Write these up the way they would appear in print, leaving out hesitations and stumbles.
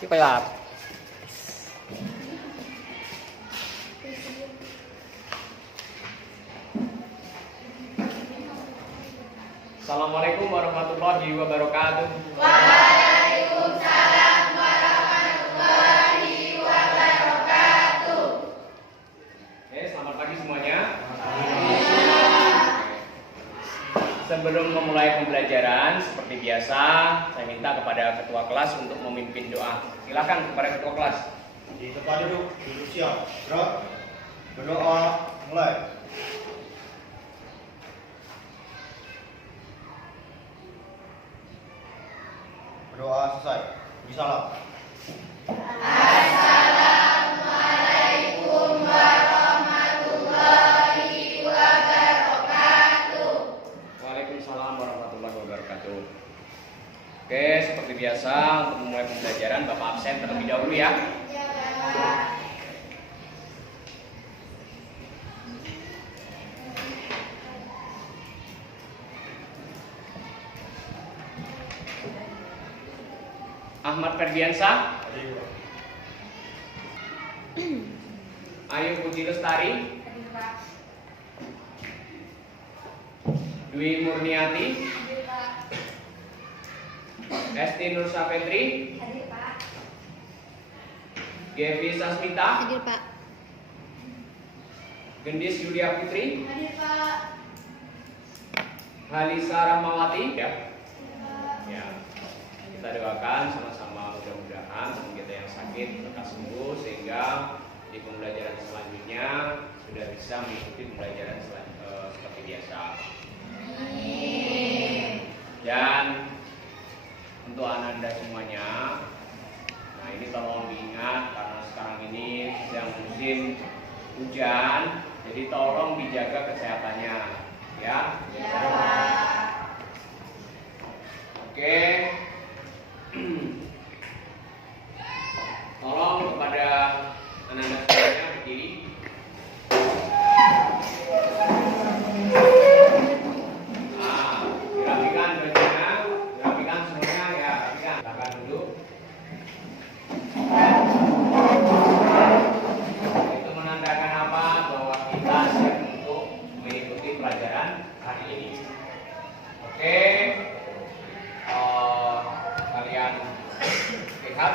Kita lihat. Assalamualaikum warahmatullahi wabarakatuh. Waalaikumsalam warahmatullahi wabarakatuh. Oke, selamat pagi semuanya. Sebelum memulai pembelajaran, seperti biasa, saya minta kepada ketua kelas untuk memimpin doa. Silakan kepada ketua kelas. Di tempat duduk siap. Gerak. Berdoa, mulai. Berdoa selesai. Bisalam. Assalamualaikum warahmatullahi wabarakatuh. Waalaikumsalam warahmatullahi wabarakatuh. Oke, seperti biasa untuk memulai pembelajaran Bapak absen terlebih dahulu ya. Ahmad Ferdiansah, Ayu Puji Lestari, Dwi Murniati, Esti Nur Sapetri, Gevi Sasmita, Hadir, Pak. Gendis Yulia Putri, Hadir, Pak. Halisa Rahmawati, ya. Kita doakan sama-sama mudah-mudahan teman kita yang sakit lekas sembuh sehingga di pembelajaran selanjutnya sudah bisa mengikuti pembelajaran seperti biasa. Dan untuk Ananda semuanya, nah ini tolong diingat karena sekarang ini sedang musim hujan, jadi tolong dijaga kesehatannya, ya. Oke. Tolong kepada anak-anak semuanya berdiri. Dirapikan bajunya, dirapikan semuanya ya, rapikan. Silakan duduk. Itu menandakan apa? Bahwa kita siap untuk mengikuti pelajaran hari ini. Oke. Kalian lihat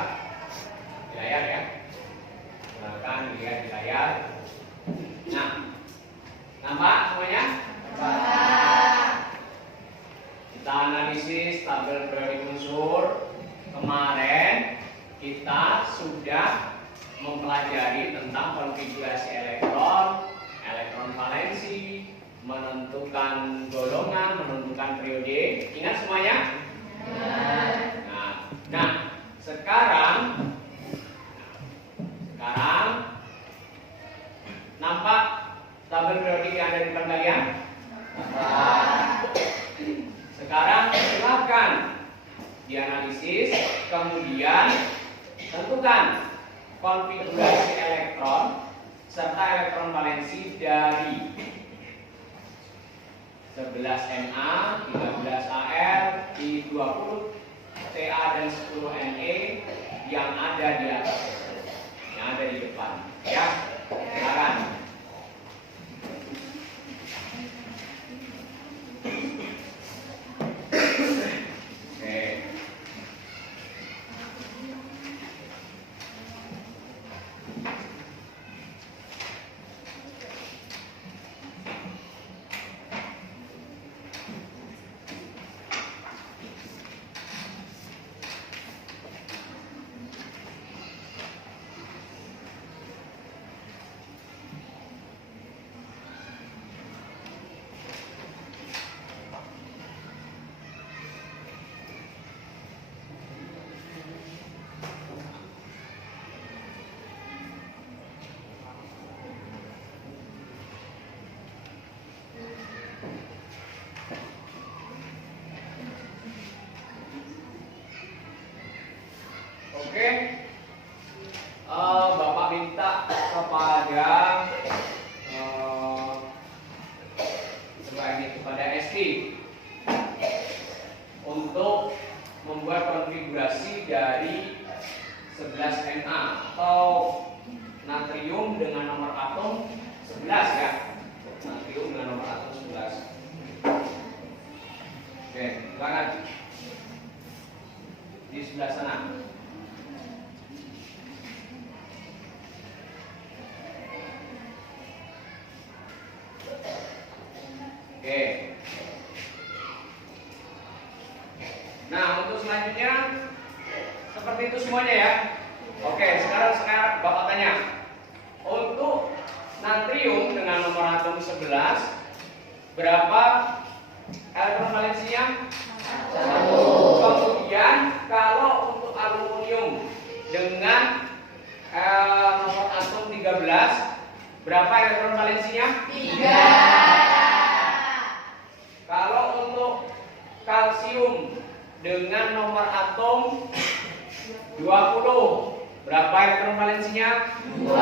di layar ya. Silakan dilihat di layar. Nah, nampak semuanya? Kita analisis tabel periodik unsur. Kemarin kita sudah mempelajari tentang konfigurasi elektron, elektron valensi, menentukan golongan, menentukan periode. Ingat semuanya? Nah, sekarang nampak tabel periodik yang ada di depan kalian? Sekarang silakan dianalisis, kemudian tentukan konfigurasi elektron serta elektron valensi dari 11 Na, 13 Al, I20 Ta dan 10 Ne yang ada di atas, yang ada di depan, ya. Silakan. Oke. seperti itu semuanya ya. Oke, sekarang Bapak tanya. Untuk natrium dengan nomor atom 11, berapa elektron valensinya? 1. Kemudian kalau untuk aluminium dengan nomor atom 13, berapa elektron valensinya? 3. Kalau untuk kalsium dengan nomor atom 20, berapa elektron valensinya? 2.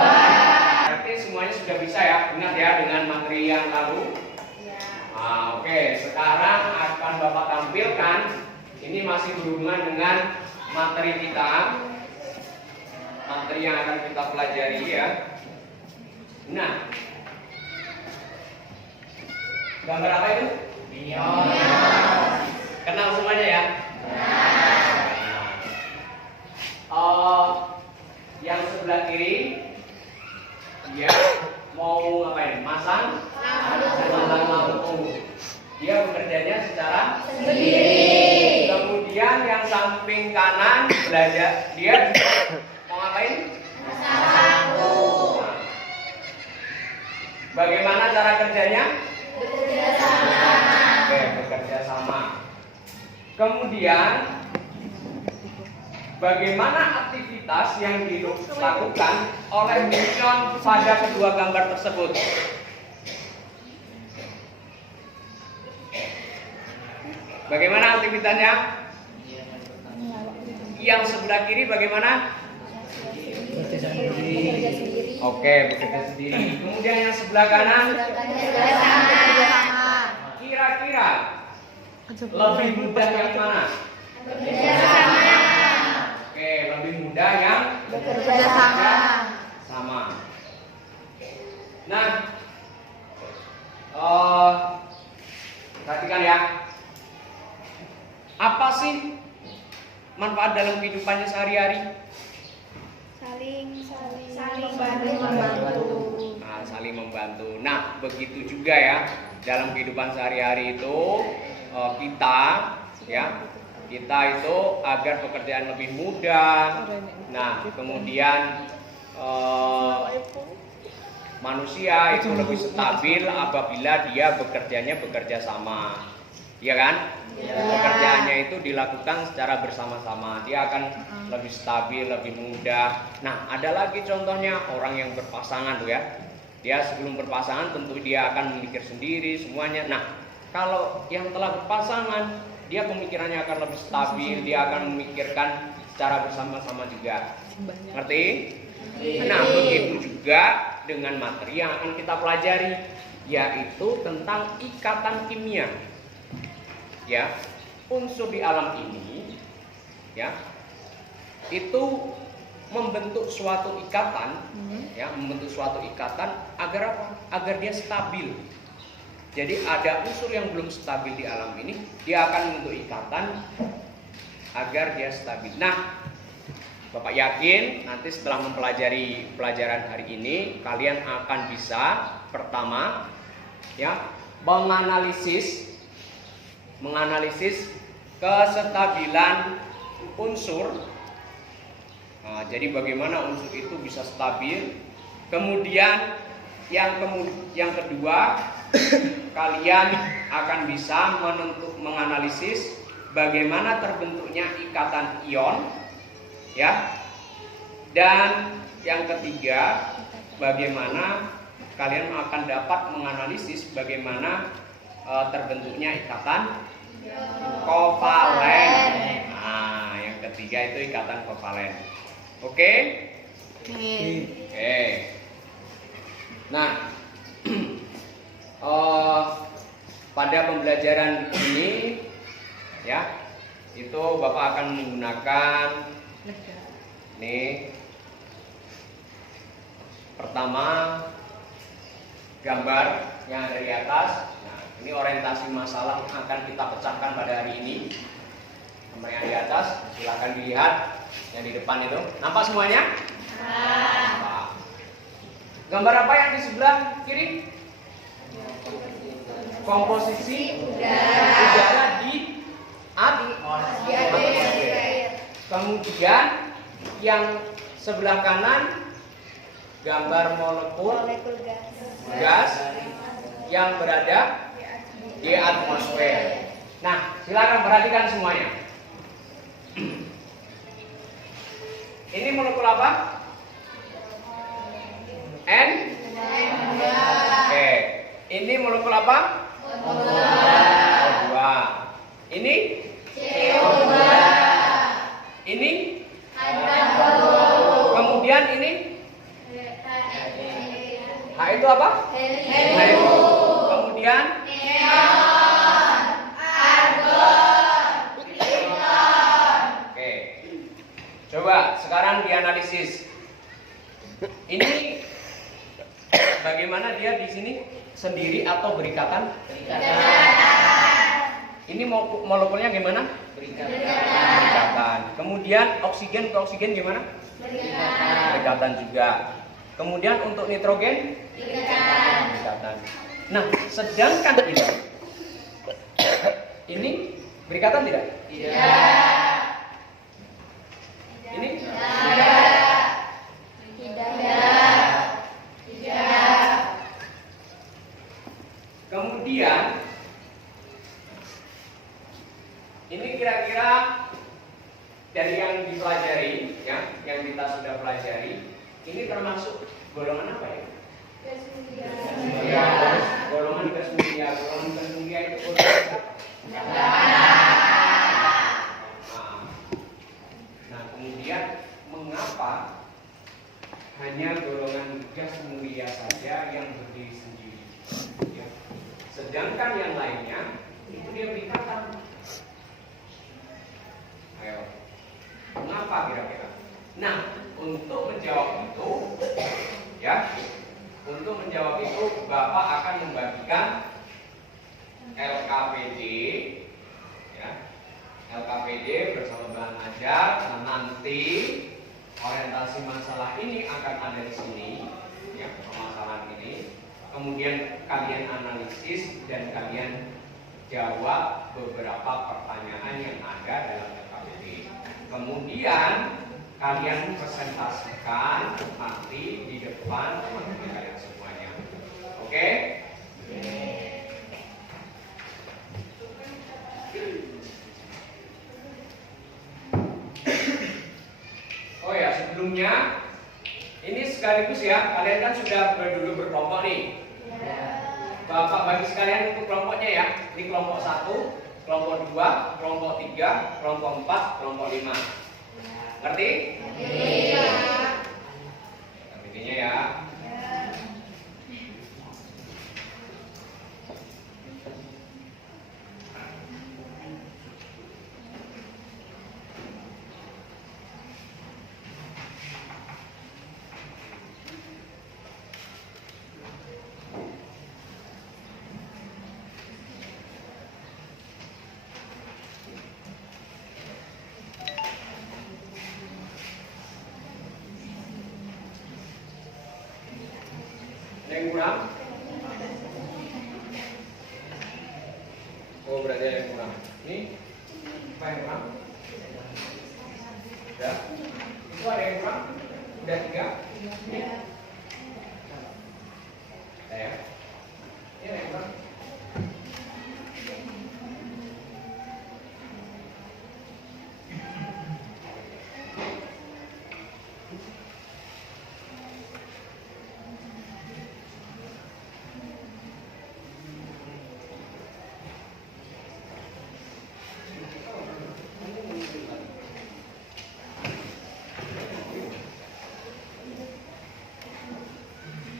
Berarti semuanya sudah bisa ya, ingat ya dengan materi yang lalu. Oke, sekarang akan Bapak tampilkan. Ini masih berhubungan dengan materi kita, materi yang akan kita pelajari ya. Nah, gambar apa itu? Neon. Kenal semuanya ya? Yang sebelah kiri dia mau ngapain? Masang lampu. Dia bekerjanya secara Sendiri. Kemudian yang samping kanan belajar dia mau ngapain? Masang lampu. Bagaimana cara kerjanya? Bekerja sama. Oke, bekerja sama. Kemudian bagaimana aktivitas yang dilakukan oleh neutron pada kedua gambar tersebut? Bagaimana aktivitasnya? Yang sebelah kiri bagaimana? Oke, bekerja sendiri. Kemudian yang sebelah kanan, Bekerja sama. kira-kira lebih mudah yang mana? Bekerja sama. Oke, lebih mudah yang Bekerja sama. sama. Nah, perhatikan ya. Apa sih manfaat dalam kehidupannya sehari-hari? Saling membantu. Nah, saling membantu. Nah, begitu juga ya dalam kehidupan sehari-hari itu kita itu agar pekerjaan lebih mudah. Nah, kemudian manusia itu lebih stabil apabila dia bekerja sama, ya kan? Pekerjaannya itu dilakukan secara bersama-sama. Dia akan lebih stabil, lebih mudah. Nah, ada lagi contohnya orang yang berpasangan tuh ya. Dia sebelum berpasangan tentu dia akan memikir sendiri semuanya. Nah, kalau yang telah berpasangan, dia pemikirannya akan lebih stabil, dia akan memikirkan secara bersama-sama juga. Ngerti? Nah, begitu juga dengan materi yang akan kita pelajari, yaitu tentang ikatan kimia. Ya, unsur di alam ini ya itu membentuk suatu ikatan, ya, membentuk suatu ikatan agar apa? Agar dia stabil. Jadi ada unsur yang belum stabil di alam ini, dia akan membentuk ikatan agar dia stabil. Nah, Bapak yakin nanti setelah mempelajari pelajaran hari ini, kalian akan bisa pertama ya menganalisis kestabilan unsur. Nah, jadi bagaimana unsur itu bisa stabil. Kemudian yang kedua, kalian akan bisa menganalisis bagaimana terbentuknya ikatan ion, ya. Dan yang ketiga, bagaimana kalian akan dapat menganalisis bagaimana terbentuknya ikatan kovalen. Nah, yang ketiga itu ikatan kovalen. Oke? Oke. Nah, pada pembelajaran ini, ya, itu Bapak akan menggunakan nih pertama gambar yang ada di atas. Nah, ini orientasi masalah yang akan kita pecahkan pada hari ini. Gambar yang di atas, silakan dilihat yang di depan itu. Nampak semuanya? Nampak. Gambar apa yang di sebelah kiri? Komposisi udara di atmosfer. Kemudian yang sebelah kanan gambar molekul Molekul gas. gas yang berada di atmosfer. Nah, silakan perhatikan semuanya. Ini molekul apa? N. Oke. Ini molekul apa? O2. Ini? Ini? Kemudian ini? H itu apa? Helium. Kemudian? Oke. Coba sekarang dianalisis. Ini bagaimana dia di sini sendiri atau berikatan? Ini molekulnya gimana? Berikatan. Kemudian oksigen ke oksigen gimana? Berikatan juga. Kemudian untuk nitrogen? Berikatan. Nah, sedangkan ini berikatan tidak? Tidak. Ini? Kemudian ini kira-kira dari yang dipelajari, ya, yang kita sudah pelajari, ini termasuk golongan apa ya? Ya, golongan gas mulia. Golongan gas mulia itu golongan. Nah, kemudian mengapa hanya golongan gas mulia saja yang berdiri sendiri? Ya. Sedangkan yang lainnya itu dia berikatan. Ayo, mengapa kira-kira? Nah, untuk menjawab itu, ya, untuk menjawab itu Bapak akan membagikan LKPD, ya, LKPD bersama bahan ajar. Karena nanti orientasi masalah ini akan ada di sini, ya, permasalahan ini. Kemudian kalian analisis dan kalian jawab beberapa pertanyaan yang ada dalam LKPD. Kemudian kalian presentasikan nanti di depan teman-teman kalian semuanya. Oke? Oh ya, sebelumnya ini sekaligus ya, kalian kan sudah dulu berkelompok nih. Bapak bagi sekalian untuk kelompoknya ya. Ini kelompok 1, kelompok 2, kelompok 3, kelompok 4, kelompok 5. Ngerti? Iya. Intinya ya. Ada yang kurang? Oh, berarti ada yang kurang. Ini apa yang kurang? Udah? Itu ada yang kurang? Udah 3? Udah ya? Ini ada yang kurang?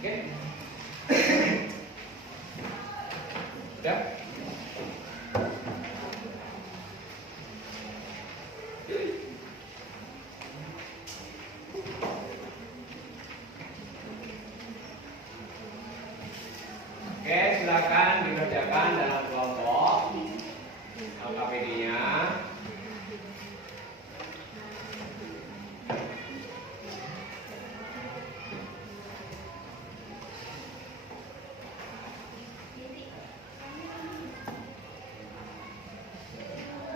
Oke? Udah? Oke, silakan dikerjakan dalam kelompok LKPD-nya.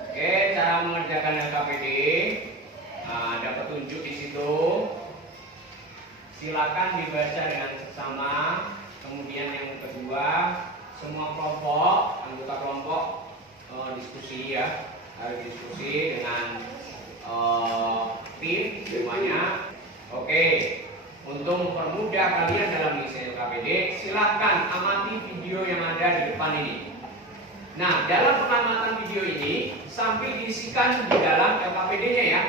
Oke, cara mengerjakan LKPD. dengan sesama. Kemudian yang kedua, semua kelompok, anggota kelompok diskusi ya, harus diskusi dengan tim semuanya. Oke, untuk mempermudah kalian dalam mengisi LKPD, silahkan amati video yang ada di depan ini. Nah, dalam pengamatan video ini sambil diisikan di dalam LKPD-nya ya.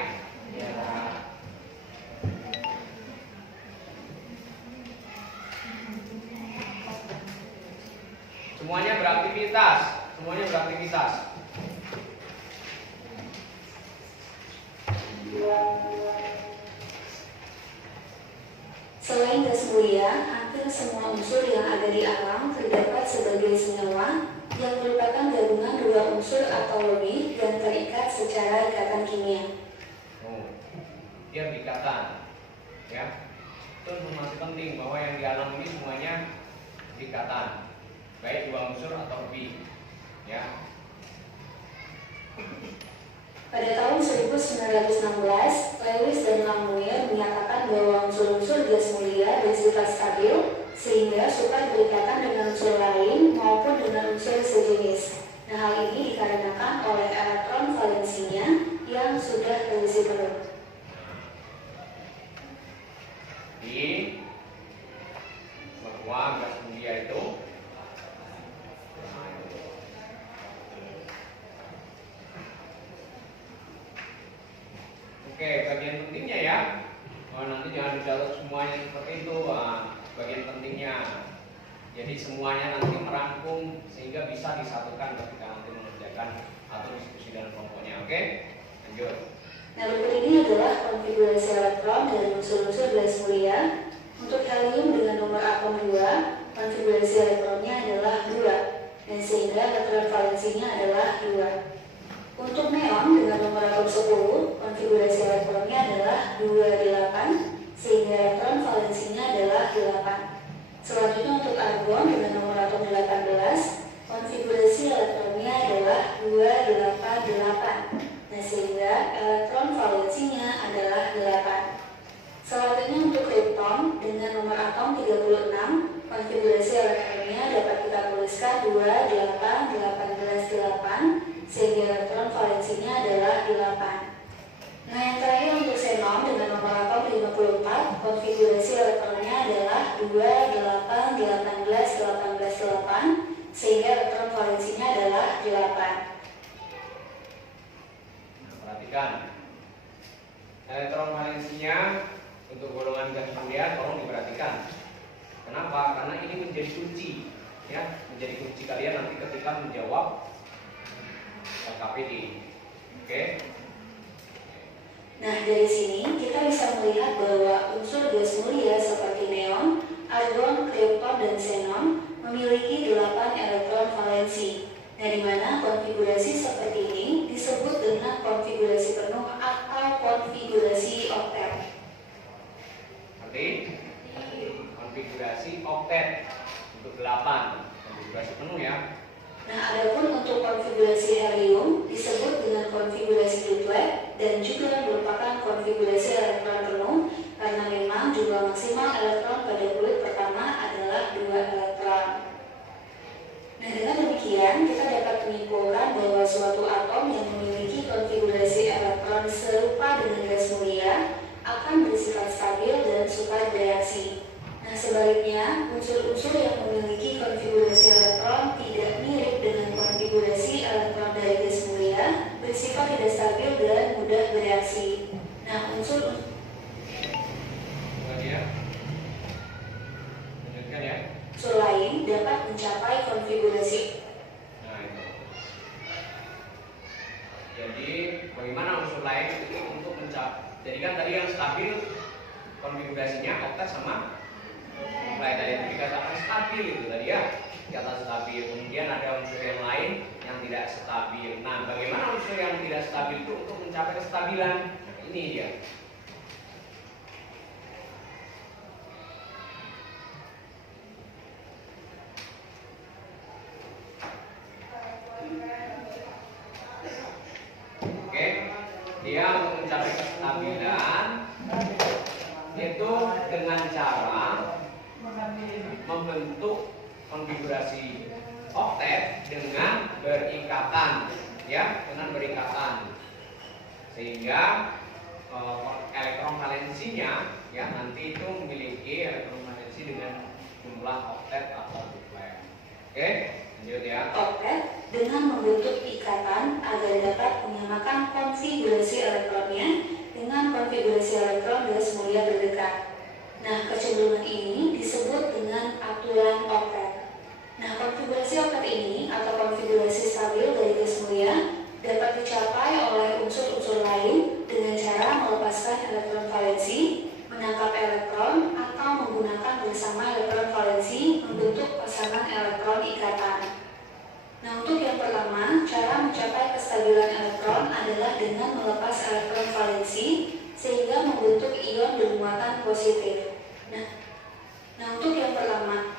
Semuanya beraktivitas, semuanya beraktivitas. Selain gas mulia, hampir semua unsur yang ada di alam terdapat sebagai senyawa yang merupakan gabungan dua unsur atau lebih yang terikat secara ikatan kimia. Dia ikatan, ya. Itu informasi penting bahwa yang di alam ini semuanya ikatan, baik dua unsur atau lebih, ya. Pada tahun 1916, Lewis dan Langmuir menyatakan bahwa unsur-unsur gas mulia bersifat stabil sehingga suka berikatan dengan unsur lain maupun dengan unsur sejenis. Nah, hal ini dikarenakan oleh elektron valensinya yang sudah terisi penuh. Di bahwa gas mulia itu bagian pentingnya ya. Nanti jangan dicatat semuanya seperti itu. Bagian pentingnya. Jadi semuanya nanti merangkum sehingga bisa disatukan ketika nanti mengerjakan atau diskusi dalam kelompoknya. Oke? Lanjut. Nah, berikut ini adalah konfigurasi elektron dari unsur-unsur gas mulia. Untuk helium dengan nomor atom 2, konfigurasi elektronnya adalah 2, dan sehingga elektron valensinya adalah 2. Untuk neon dengan nomor atom 10, konfigurasi elektronnya adalah 28, sehingga elektron valensinya adalah 8. Selanjutnya untuk argon dengan nomor atom 18, konfigurasi elektronnya adalah 288. Nah, sehingga elektron valensinya adalah 8. Selanjutnya untuk krypton dengan nomor atom 36, konfigurasi elektronnya dapat kita tuliskan 28818, sehingga elektron valensinya adalah 8. Nah, yang terakhir untuk xenon dengan nomor atom 54, konfigurasi elektronnya adalah 2881818, sehingga elektron valensinya adalah 8. Perhatikan, elektron valensinya untuk golongan gas mulia tolong diperhatikan. Kenapa? Karena ini menjadi kunci, ya, menjadi kunci kalian nanti ketika menjawab LKPD. Oke? Nah, dari sini kita bisa melihat bahwa unsur gas mulia seperti neon, argon, krypton, dan xenon memiliki 8 elektron valensi. Nah, di mana konfigurasi seperti ini disebut dengan konfigurasi penuh atau konfigurasi oktet. Nanti konfigurasi oktet untuk 8, konfigurasi penuh ya. Nah, adapun untuk konfigurasi helium disebut dengan konfigurasi duplet dan juga merupakan konfigurasi elektron penuh karena memang jumlah maksimal elektron pada kulit pertama adalah 2 elektron. Nah, dengan demikian kita dapat menyimpulkan bahwa suatu atom yang memiliki konfigurasi elektron serupa dengan gas mulia akan bersifat stabil dan suka bereaksi. Nah, sebaliknya, unsur-unsur yang memiliki konfigurasi elektron tidak mirip dengan konfigurasi elektron dari gas mulia, bersifat tidak stabil dan mudah bereaksi. Nah, unsur Lanjutkan ya. lain dapat mencapai konfigurasi. Nah, itu. Jadi, bagaimana unsur lain itu untuk mencapai? Jadi kan tadi yang stabil konfigurasinya oktet sama mulai dari yang dikatakan stabil itu tadi ya, kata stabil. Kemudian ada unsur yang lain yang tidak stabil. Nah, bagaimana unsur yang tidak stabil itu untuk mencapai kestabilan? Nah, ini dia. Oke, dia untuk mencapai kestabilan itu dengan cara membentuk konfigurasi oktet dengan berikatan, ya, dengan berikatan, sehingga elektron valensinya ya nanti itu memiliki elektron valensi dengan jumlah oktet atau duplex. Oke, lanjut ya. Oktet dengan membentuk ikatan agar dapat menyamakan konfigurasi elektronnya dengan konfigurasi elektron gas mulia terdekat. Nah, kecenderungan ini disebut dengan aturan oktet. Nah, konfigurasi oktet ini atau konfigurasi stabil dari gas mulia dapat dicapai oleh unsur-unsur lain dengan cara melepaskan elektron valensi, menangkap elektron, atau menggunakan bersama elektron valensi membentuk pasangan elektron ikatan. Nah, untuk yang pertama, cara mencapai kestabilan elektron adalah dengan melepas elektron valensi sehingga membentuk ion bermuatan positif. Nah, untuk yang pertama,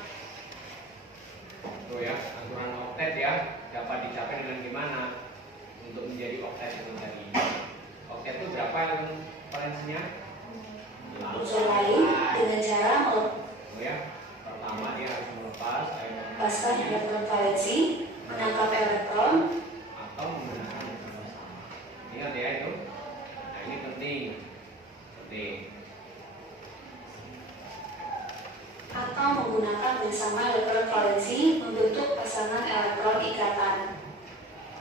Tuh ya, aturan oktet ya dapat dicapai dengan gimana untuk menjadi oktet itu tadi. Oktet itu berapa elektron valensinya? unsur lain dengan cara Oh ya, pertama dia harus melepas melepaskan elektron valensi, menangkap elektron, atau menggunakan elektron bersama. Ingat ya itu. Nah, ini penting. atau menggunakan bersama elektron valensi membentuk pasangan elektron ikatan.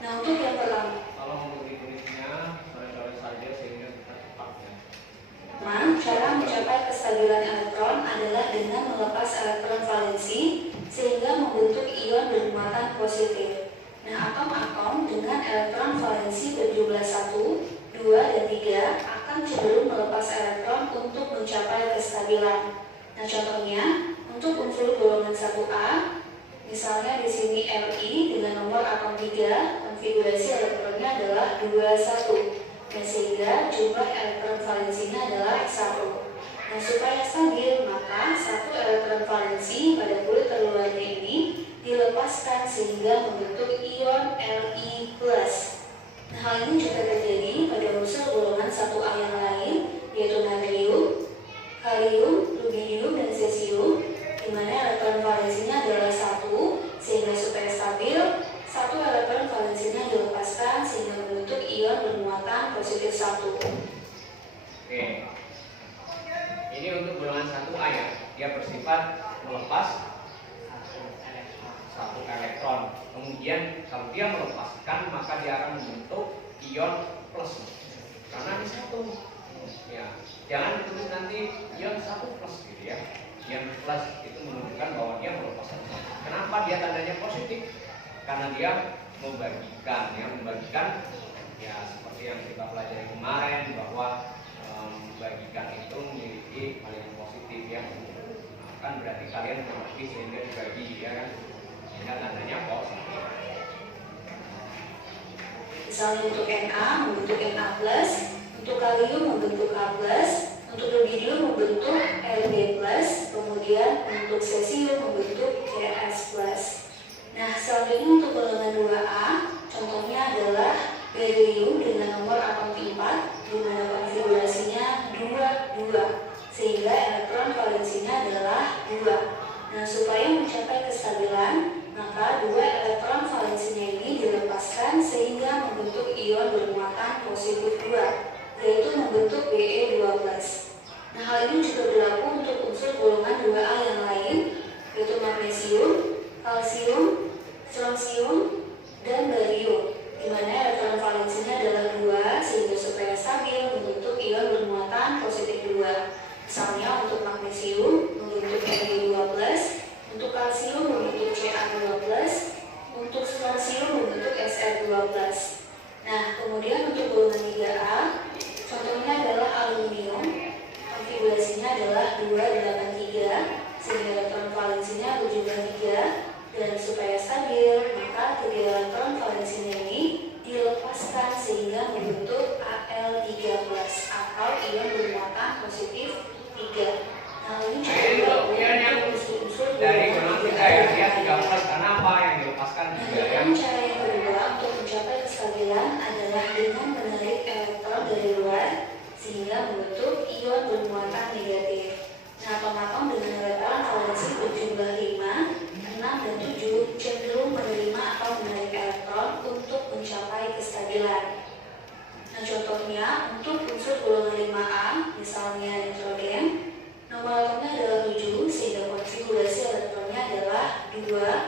Nah, untuk yang pertama, Kalau mau ditulisnya sore-sore saja sehingga kita cepat ya. cara mencapai kestabilan elektron adalah dengan melepas elektron valensi sehingga membentuk ion bermuatan positif. Nah, atom-atom dengan elektron valensi berjumlah 1, 2, dan 3 akan cenderung melepas elektron untuk mencapai kestabilan. Nah, contohnya untuk unsur golongan 1A, misalnya di sini Li dengan nomor atom 3, konfigurasi elektronnya adalah 21. Dan sehingga jumlah elektron valensinya adalah 1. Nah, supaya stabil, maka satu elektron valensi pada kulit terluarnya ini dilepaskan sehingga membentuk ion Li+. Nah, hal ini juga terjadi pada unsur golongan 1A yang lain, yaitu natrium, kalium, rubidium, dan cesium, di mana elektron valensinya adalah 1, sehingga supaya stabil, satu elektron valensinya dilepaskan sehingga membentuk ion bermuatan positif 1. Oke. Ini untuk golongan 1A ya. Dia bersifat melepas satu elektron. Kemudian kalau dia melepaskan maka dia akan membentuk ion plus. Karena ini 1. Ya, jangan ditulis nanti ion 1 plus gitu ya. Ion plus itu menunjukkan bahwa dia melepaskan 1. Kenapa dia tandanya positif? Karena dia membagikan ya seperti yang kita pelajari kemarin bahwa membagikan itu memiliki hal yang positif ya. Nah, kan berarti kalian membagi sehingga dibagi ya kan, sehingga tandanya positif. Misalnya untuk Na membentuk Na+, untuk kalium membentuk K+, untuk rubidium membentuk Lb+, kemudian untuk cesium membentuk Cs+. Nah, selanjutnya untuk golongan 2A, contohnya adalah berilium dengan nomor atom 4, di mana konfigurasinya 2, sehingga elektron valensinya adalah 2. Nah, supaya mencapai kestabilan, maka 2 elektron valensinya ini dilepaskan sehingga membentuk ion bermuatan positif 2, yaitu membentuk Be12. Nah, hal ini juga berlaku untuk unsur golongan 2A yang lain, yaitu magnesium, kalsium, strontium,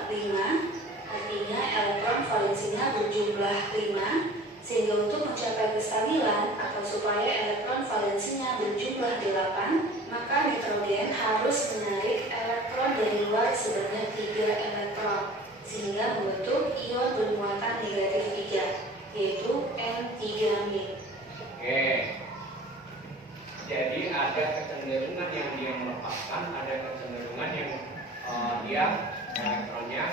2, 5. Artinya elektron valensinya berjumlah 5, sehingga untuk mencapai kestabilan atau supaya elektron valensinya berjumlah 8, maka nitrogen harus menarik elektron dari luar sebanyak 3 elektron, sehingga membentuk ion bermuatan negatif 3, yaitu N3-. Oke. Jadi ada kecenderungan yang dia melepaskan, ada kecenderungan yang dia elektronnya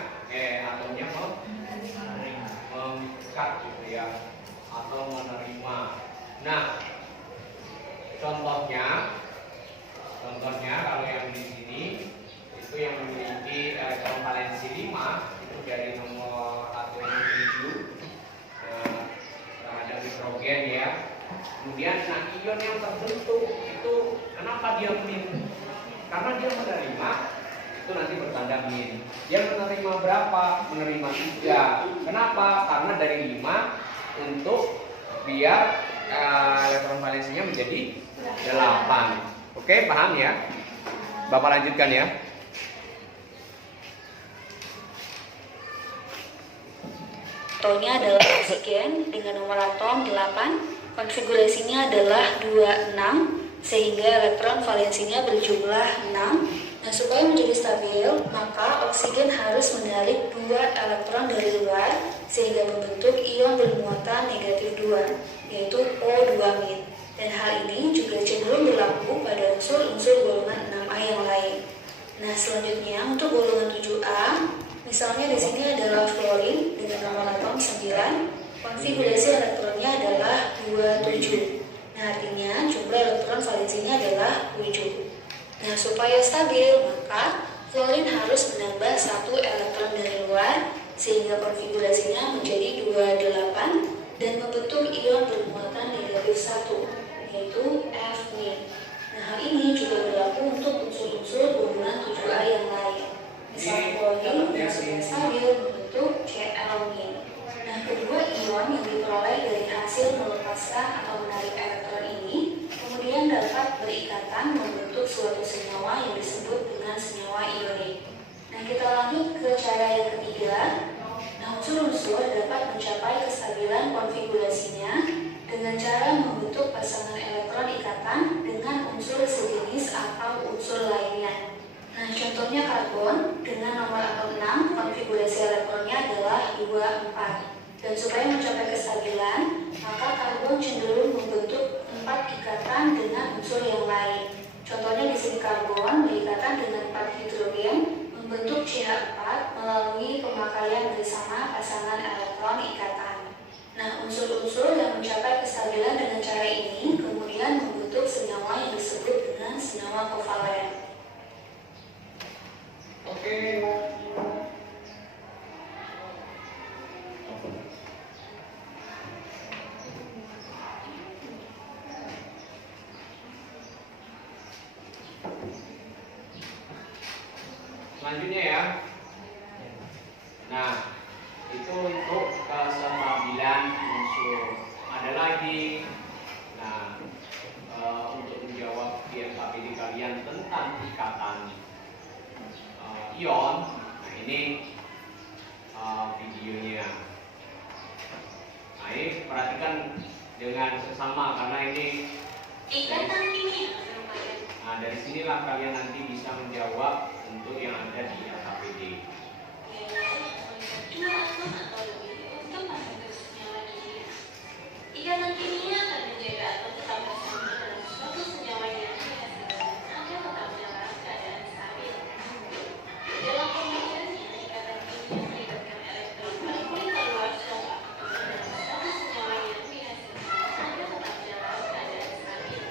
atomnya mengikat gitu ya, atau menerima. Nah, contohnya kalau yang di sini itu yang memiliki elektron valensi 5 itu dari nomor atom 7 terhadap nitrogen ya. Kemudian ion yang terbentuk itu kenapa dia min? Karena dia menerima itu nanti bertanda min. Dia menerima berapa? Menerima 3. Kenapa? Karena dari 5 untuk biar elektron valensinya menjadi 8. Oke, paham ya? Bapak lanjutkan ya. Elektronnya adalah oksigen dengan nomor atom 8. Konfigurasinya adalah 26, sehingga elektron valensinya berjumlah 6. Nah, supaya menjadi stabil, maka oksigen harus menarik 2 elektron dari luar, sehingga membentuk ion bermuatan negatif 2, yaitu O2-. Dan hal ini juga cenderung berlaku pada unsur-unsur golongan 6A yang lain. Nah, selanjutnya untuk golongan 7A, misalnya di sini adalah fluorin dengan nomor atom 9. Konfigurasi elektronnya adalah 27. Nah, artinya jumlah elektron valensinya adalah 7. Nah, supaya stabil, maka fluorin harus menambah 1 elektron dari luar, sehingga konfigurasinya menjadi 28 dan membentuk ion bermuatan negatif 1, yaitu F-. Nah, hal ini juga berlaku untuk unsur-unsur golongan 7A yang lain. Misal fluorin yang sudah stabil membentuk Cl-. Nah, kedua ion yang diperoleh dari hasil melepaskan atau menarik elektron ini kemudian dapat berikatan membentuk suatu senyawa yang disebut dengan senyawa ionik. Nah, kita lanjut ke cara yang ketiga. Nah, unsur-unsur dapat mencapai kestabilan konfigurasinya dengan cara membentuk pasangan elektron ikatan dengan unsur sejenis atau unsur lainnya. Nah, contohnya karbon dengan nomor atom 6, konfigurasi elektronnya adalah 2, 4. Dan supaya mencapai kestabilan, maka karbon cenderung membentuk 4 ikatan dengan unsur yang lain. Contohnya di sini karbon berikatan dengan 4 hidrogen membentuk CH4 melalui pemakaian bersama pasangan elektron ikatan. Nah, unsur-unsur yang mencapai kestabilan dengan cara ini kemudian membentuk senyawa yang disebut dengan senyawa kovalen. Oke. Selanjutnya ya. Nah, itu untuk kestabilan unsur. Ada lagi. Nah, untuk menjawab di SKPD kalian tentang ikatan ion. Nah, ini videonya. Nah, ini perhatikan dengan sesama karena ini Ikatan kimia. Nah, dari sinilah kalian nanti bisa menjawab untuk yang ada di LKPD. Ikatan kimia akan menjaga atau tetap bersama dalam suatu senyawa yang dihasilkan agar tetap dalam keadaan stabil. Dalam pemikirannya, ikatan kimia melibatkan elektron pada kulit luar dalam suatu senyawa yang dihasilkan agar tetap dalam keadaan stabil.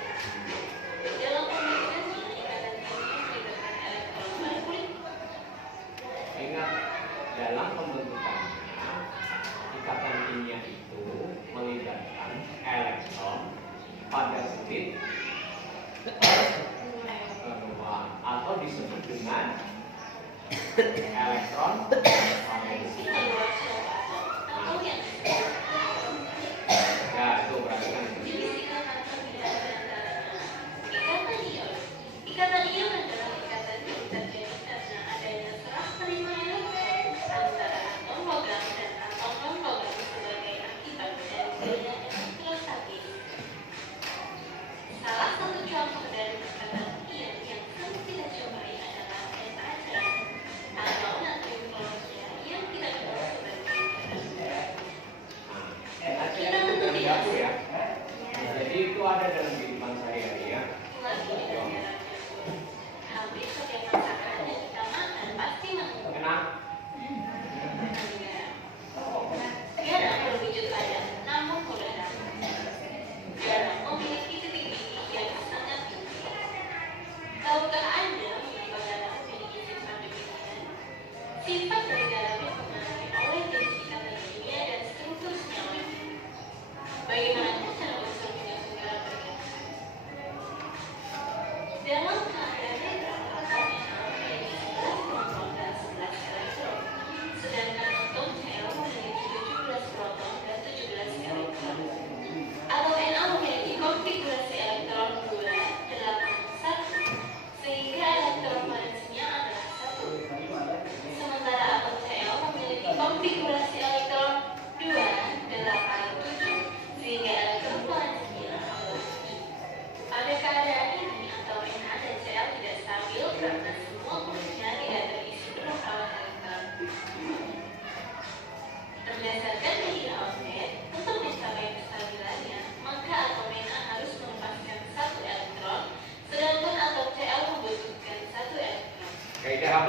Dalam pemikirannya, ikatan kimia melibatkan elektron pada kulit. Ingat, dalam pembentukannya ikatan kimia itu melibatkan elektron pada kulit luar atau disebut dengan elektron valensi. Ya, itu perhatikan. Ikatan ion adalah ikatan yang terjadi karena adanya serah terima elektron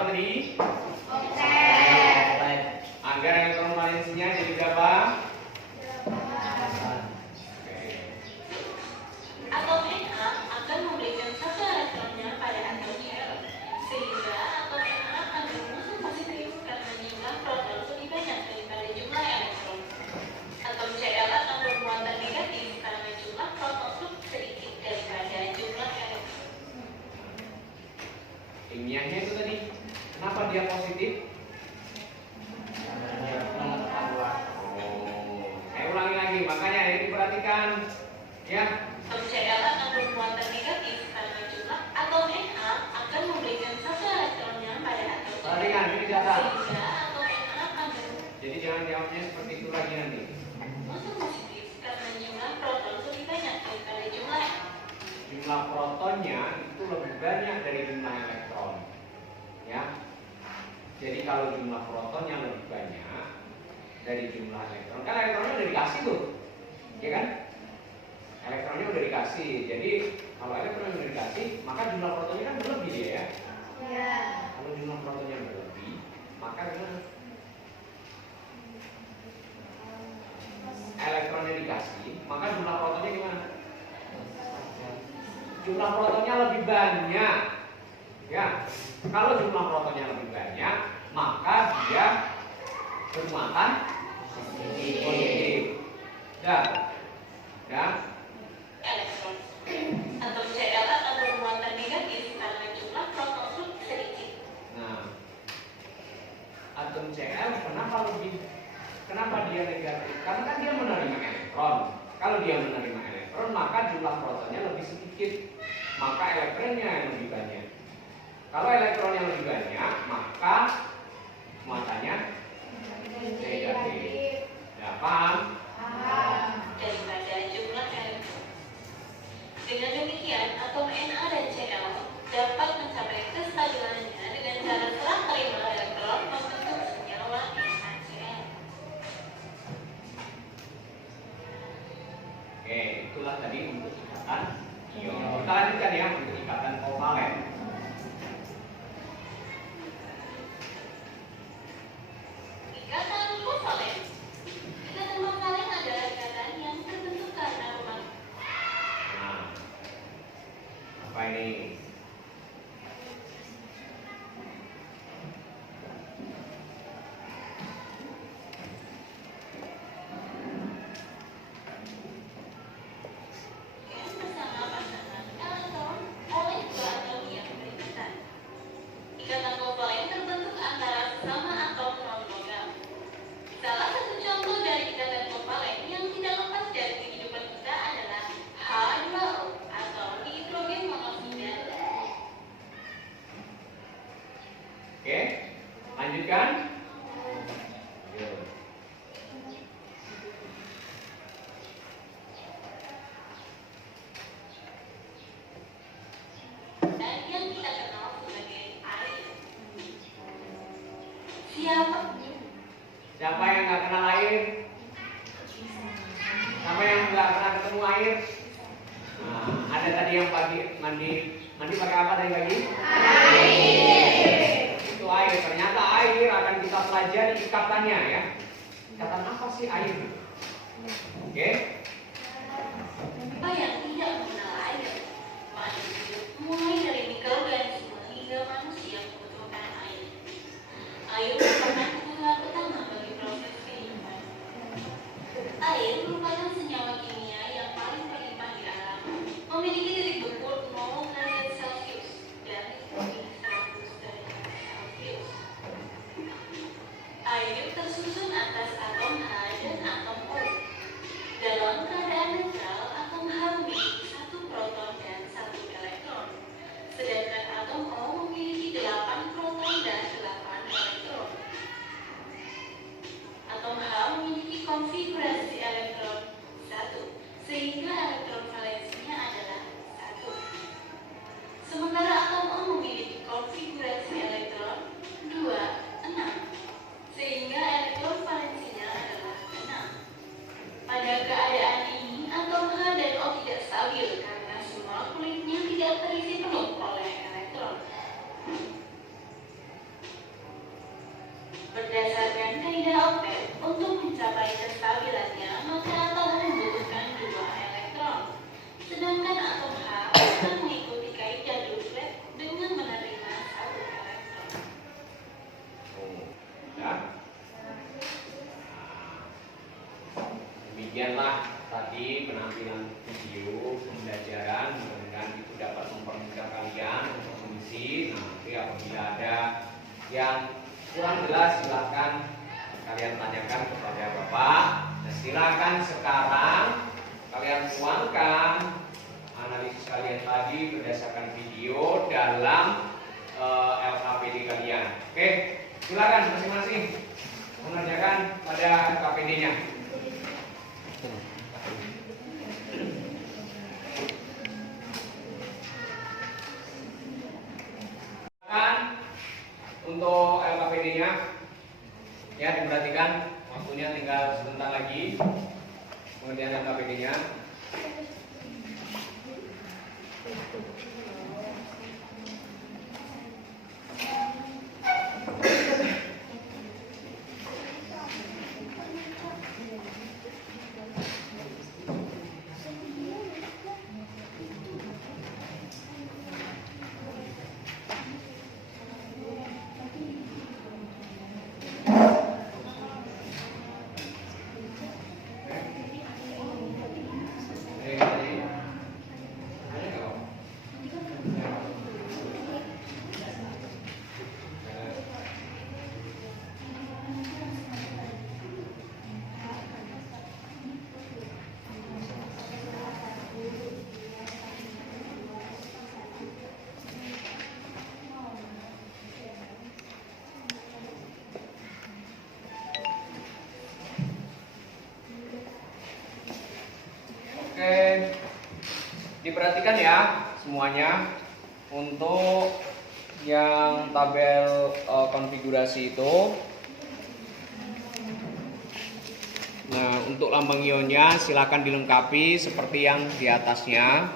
apa tadi? Agar elektron valensinya jadi berapa? Atom Na akan memberikan satu elektronnya pada atom Cl, sehingga atom Na akan mengusung positif karena jumlah proton lebih banyak daripada jumlah elektron. Atom Cl akan bermuatan negatif karena jumlah proton lebih sedikit daripada jumlah elektron. Ilmiahnya itu tadi, kenapa dia positif? Saya ulangi lagi, makanya ini diperhatikan, ya. Atom Cl akan bermuatan negatif karena jumlah atom Na akan memberikan satu elektronnya pada atom Cl, Perhatikan, ini data. sehingga atom Na akan Jadi jangan jawabnya seperti itu lagi nanti. mengusung positif karena jumlah proton lebih banyak daripada jumlah Jumlah protonnya itu lebih banyak dari jumlah elektron, ya. Jadi kalau jumlah protonnya lebih banyak dari jumlah elektron, kan elektronnya udah dikasih tuh, ya kan? Elektronnya udah dikasih. Jadi kalau elektronnya udah dikasih, maka jumlah protonnya kan berlebih dia, ya. Kalau jumlah protonnya berlebih, maka gimana? Elektronnya dikasih, maka jumlah protonnya gimana? Jumlah protonnya lebih banyak, ya. Kalau jumlah protonnya lebih banyak, maka dia bermuatan positif. Dan elektron. Atom Cl akan bermuatan negatif karena jumlah proton lebih sedikit. nah, atom Cl kenapa dia negatif? Karena kan dia menerima elektron. Kalau dia menerima elektron, maka jumlah protonnya lebih sedikit, maka elektronnya yang lebih banyak. Kalau elektron yang lebih banyak, maka muatannya negatif. Ya, paham? Daripada jumlah elektron. Dengan demikian, atom Na dan Cl dapat mencapai kestabilannya dengan cara serah terima elektron membentuk senyawa NaCl. Oke, itulah tadi untuk ikatan ion. Kita lanjutkan ya untuk ikatan kovalen. Ikatan kovalen. Ikatan kovalen adalah ikatan yang terbentuk karena membentuk. Nah, apa ini? Yang bersama pasangan elektron oleh dua atom yang berdekatan. Ikatan kovalen terbentuk antara sesama atom non-logam. Salah satu contoh dari ikatan kovalen yang tidak lepas dari kehidupan kita adalah H2O atau hidrogen monoksida. Oke, lanjutkan. Yuk. Dan yang kita kenal sebagai air. Siapa yang nggak kenal air? Siapa yang nggak pernah ketemu air? Nah, ada tadi yang pagi mandi pakai apa tadi pagi? Itu air. Ternyata air akan kita pelajari ikatannya, ya. Ikatan apa sih air? Oke? Siapa yang tidak mengenal air? Makhluk hidup mulai dari mikroorganisme hingga manusia membutuhkan air. Air merupakan kebutuhan utama bagi proses kehidupan. Air merupakan senyawa kimia yang paling berlimpah di alam, memiliki titik beku 0 derajat Celcius dan minus 100 derajat Celcius. Air tersusun atas atom H dan atom O. Dalam keadaan netral, atom H memiliki satu proton dan satu elektron, mencapai kestabilannya, maka atom membutuhkan dua elektron. Sedangkan atom H akan mengikuti kaidah Dirichlet dengan menerima satu elektron. Ya. Demikianlah tadi penampilan video pembelajaran, mudah-mudahan itu dapat mempermudah kalian untuk mengisi. Nanti apabila ada yang kurang jelas silahkan kalian tanyakan kepada Bapak. Nah, silakan sekarang kalian tuangkan analisis kalian tadi berdasarkan video dalam LKPD kalian. Oke, silakan masing-masing mengerjakan pada LKPD-nya. Untuk LKPD-nya ya diperhatikan, waktunya tinggal sebentar lagi pengerjaan LKPD-nya. Oke, diperhatikan ya semuanya. Untuk yang tabel konfigurasi itu, nah untuk lambang ionnya silakan dilengkapi seperti yang di atasnya.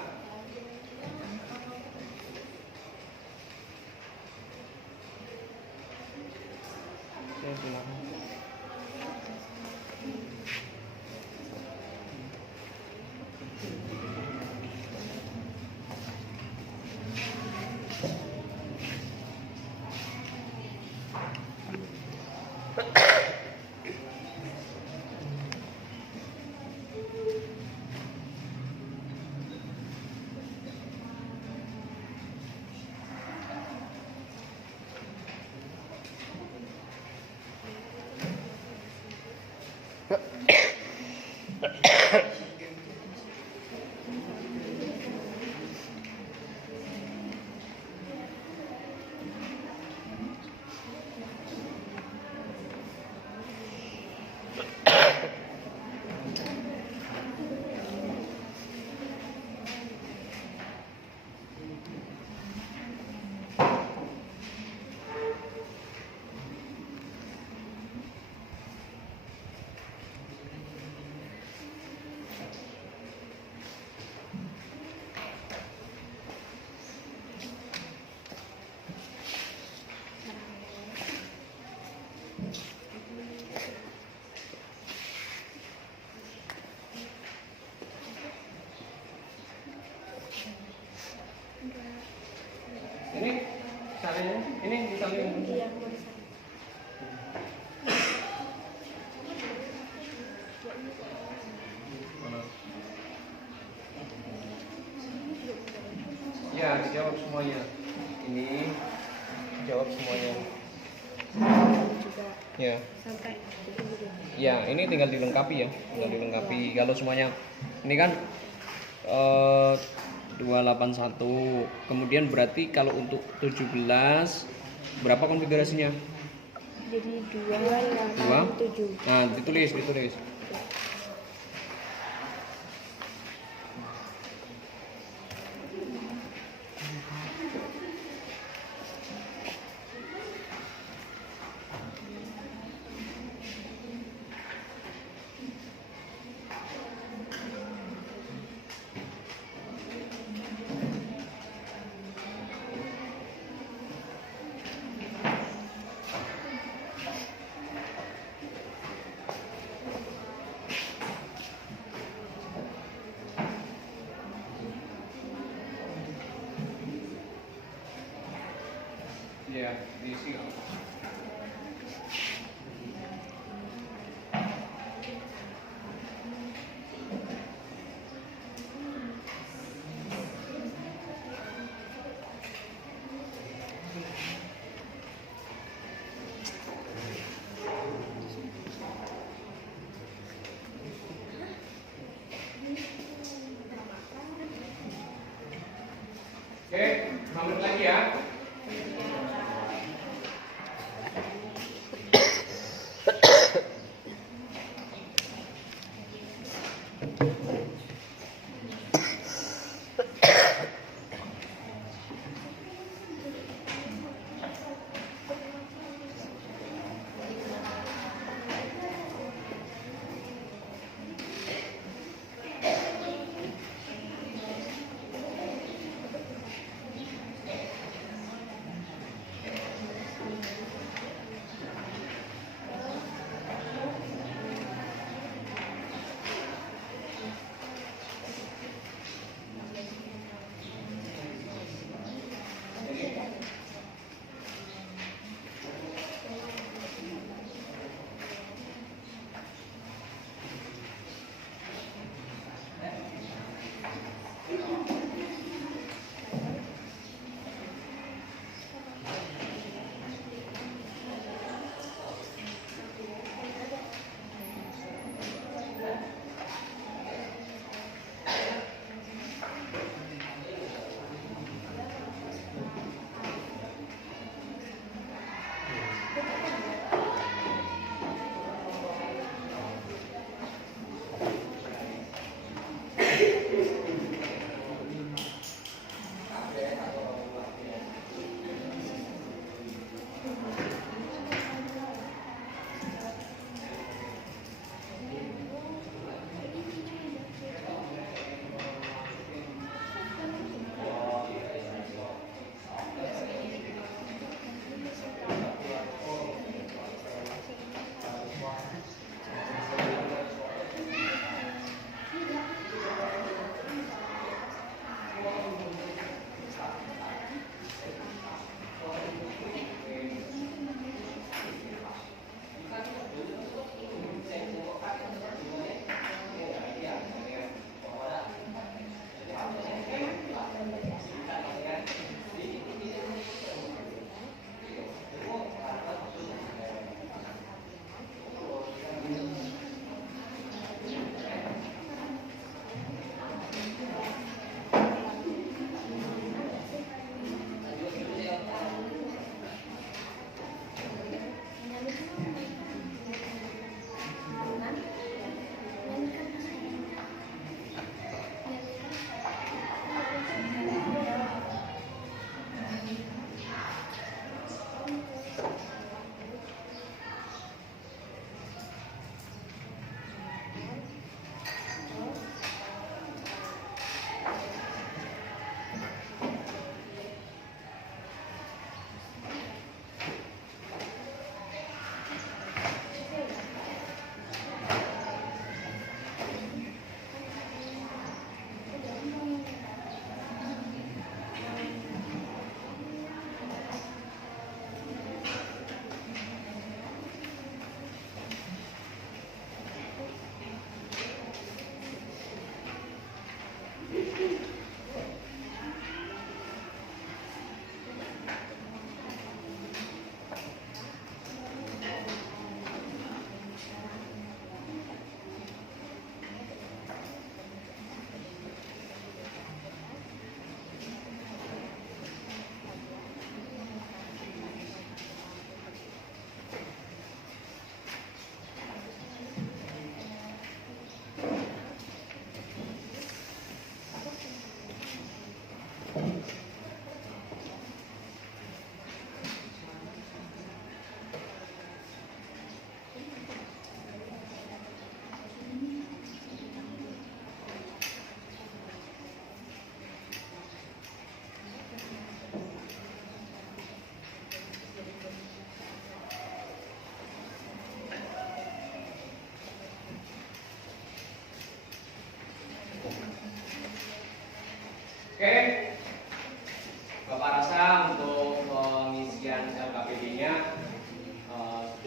Ini salin, ini disalin. Ya, dijawab semuanya. Ini jawab semuanya. Ya. Ya, ini tinggal dilengkapi ya, tinggal dilengkapi. Kalau semuanya ini kan 281. Kemudian berarti kalau untuk 17 berapa konfigurasinya? Jadi 287. Nah, ditulis. Berisi. Oke, 5 menit lagi ya.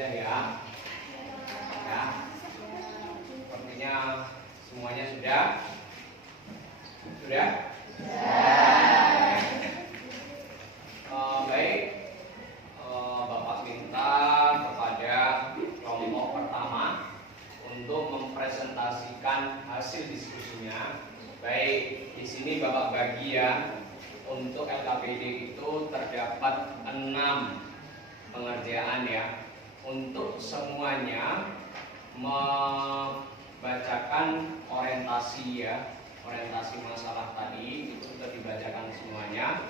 sudah ya? Ya. Sepertinya semuanya sudah. Sudah? Baik. Bapak minta kepada kelompok pertama untuk mempresentasikan hasil diskusinya. Baik, di sini Bapak bagi ya. Untuk LKPD itu terdapat 6 pengerjaan ya. Untuk semuanya membacakan orientasi ya, orientasi masalah tadi itu sudah dibacakan semuanya.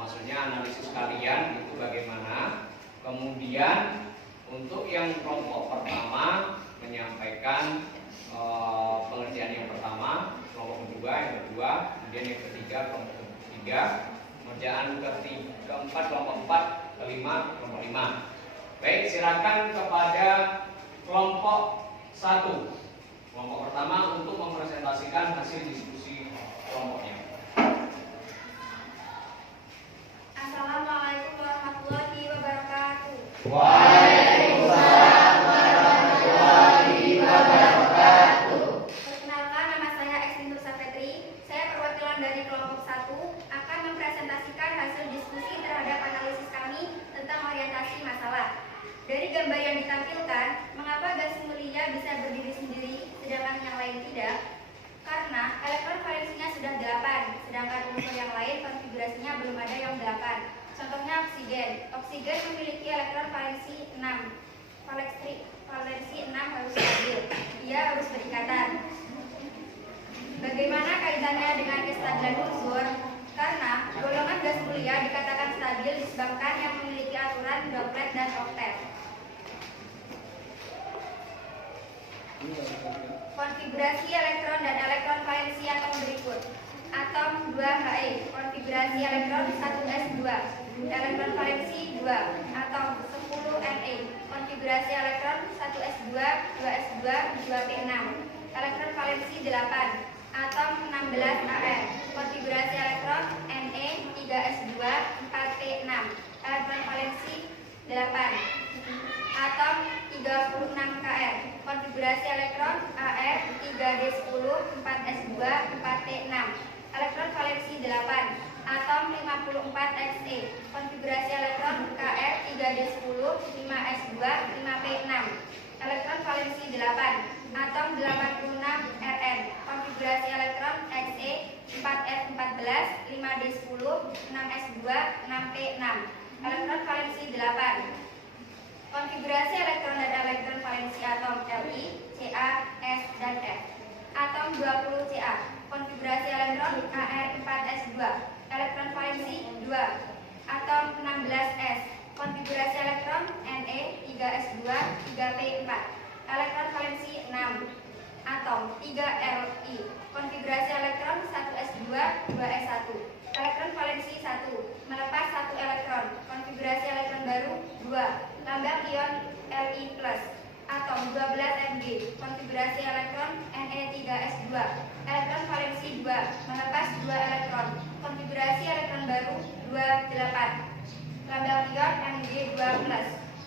Maksudnya analisis kalian itu bagaimana. Kemudian untuk yang kelompok pertama menyampaikan pengerjaan yang pertama, kelompok kedua yang kedua, kemudian yang ketiga kelompok ketiga, pengerjaan keempat kelompok 4, kelima kelompok 5. Baik, silakan kepada kelompok 1. Kelompok pertama untuk mempresentasikan hasil diskusi kelompoknya. Assalamualaikum warahmatullahi wabarakatuh. Waalaikumsalam warahmatullahi wabarakatuh. Perkenalkan, nama saya Extintur Safetri. Saya perwakilan dari kelompok 1 akan mempresentasikan hasil diskusi terhadap analisis kami tentang orientasi masalah. Dari gambar yang ditampilkan, mengapa gas mulia bisa berdiri sendiri sedangkan yang lain tidak? Karena elektron valensinya sudah 8, sedangkan unsur yang lain konfigurasinya belum ada yang 8. Contohnya oksigen. Oksigen memiliki elektron valensi 6. Valensi 6 harus stabil. Ia harus berikatan. Bagaimana kaitannya dengan kestabilan unsur? Karena golongan gas mulia dikatakan stabil disebabkan yang memiliki aturan droplet dan oktet. Konfigurasi elektron dan elektron valensi atom berikut. Atom 2He, konfigurasi elektron 1s2, elektron valensi 2. Atom 10Ne, konfigurasi elektron 1s2, 2s2, 2p6, elektron valensi 8. Atom 16Ar, konfigurasi elektron Ne, 3s2, 4p6, elektron valensi 8. Atom 36Kr, konfigurasi elektron Ar, 3d10, 4s2, 4p6, elektron valensi 8. Atom 54Xe, konfigurasi elektron Kr, 3d10, 5s2, 5p6, elektron valensi 8. Atom 86Rn, konfigurasi elektron Xe, 4s14, 5d10, 6s2, 6p6, elektron valensi 8. Konfigurasi elektron dan elektron valensi atom Li, Ca, S, dan F. Atom 20Ca, konfigurasi elektron Ar4s2, elektron valensi 2. Atom 16S, konfigurasi elektron Ne, 3s2, 3p4, elektron valensi 6. Atom 3Li, konfigurasi elektron 1s2, 2s1, elektron valensi 1, melepas 1 elektron, konfigurasi elektron baru 2. Lambang ion Li+. Atom 12Mg, konfigurasi elektron Ne3s2, elektron valensi 2, melepas 2 elektron, konfigurasi elektron baru 28. Lambang ion Mg2+.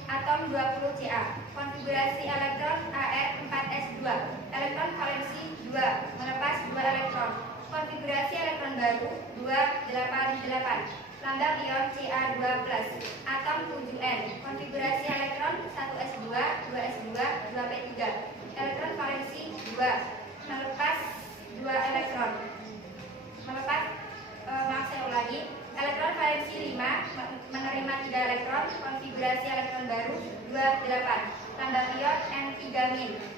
Atom 20Ca, konfigurasi elektron Ar4s2, elektron valensi 2, melepas 2 elektron, konfigurasi elektron baru 288. Lambang ion Ca2+. Atom 7N, konfigurasi elektron 1s2, 2s2, 2p3, elektron valensi 2, melepas 2 elektron. Elektron valensi 5, menerima 3 elektron, konfigurasi elektron baru 28. Lambang ion N3-.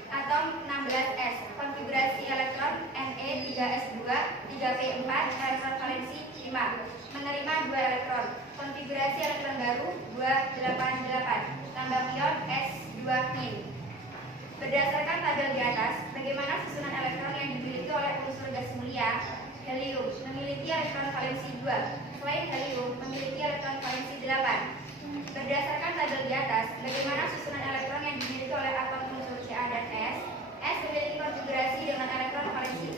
Atom 16S, konfigurasi elektron Ne3s2, 3p4, elektron valensi 5, menerima 2 elektron, konfigurasi elektron baru 288. Lambang ion S2-. Berdasarkan tabel di atas, bagaimana susunan elektron yang dimiliki oleh unsur gas mulia? Helium memiliki elektron valensi 2, selain helium memiliki elektron valensi 8. Berdasarkan tabel di atas, bagaimana susunan elektron yang dimiliki oleh atom unsur Ca dan S? S memiliki konfigurasi dengan elektron valensi 6,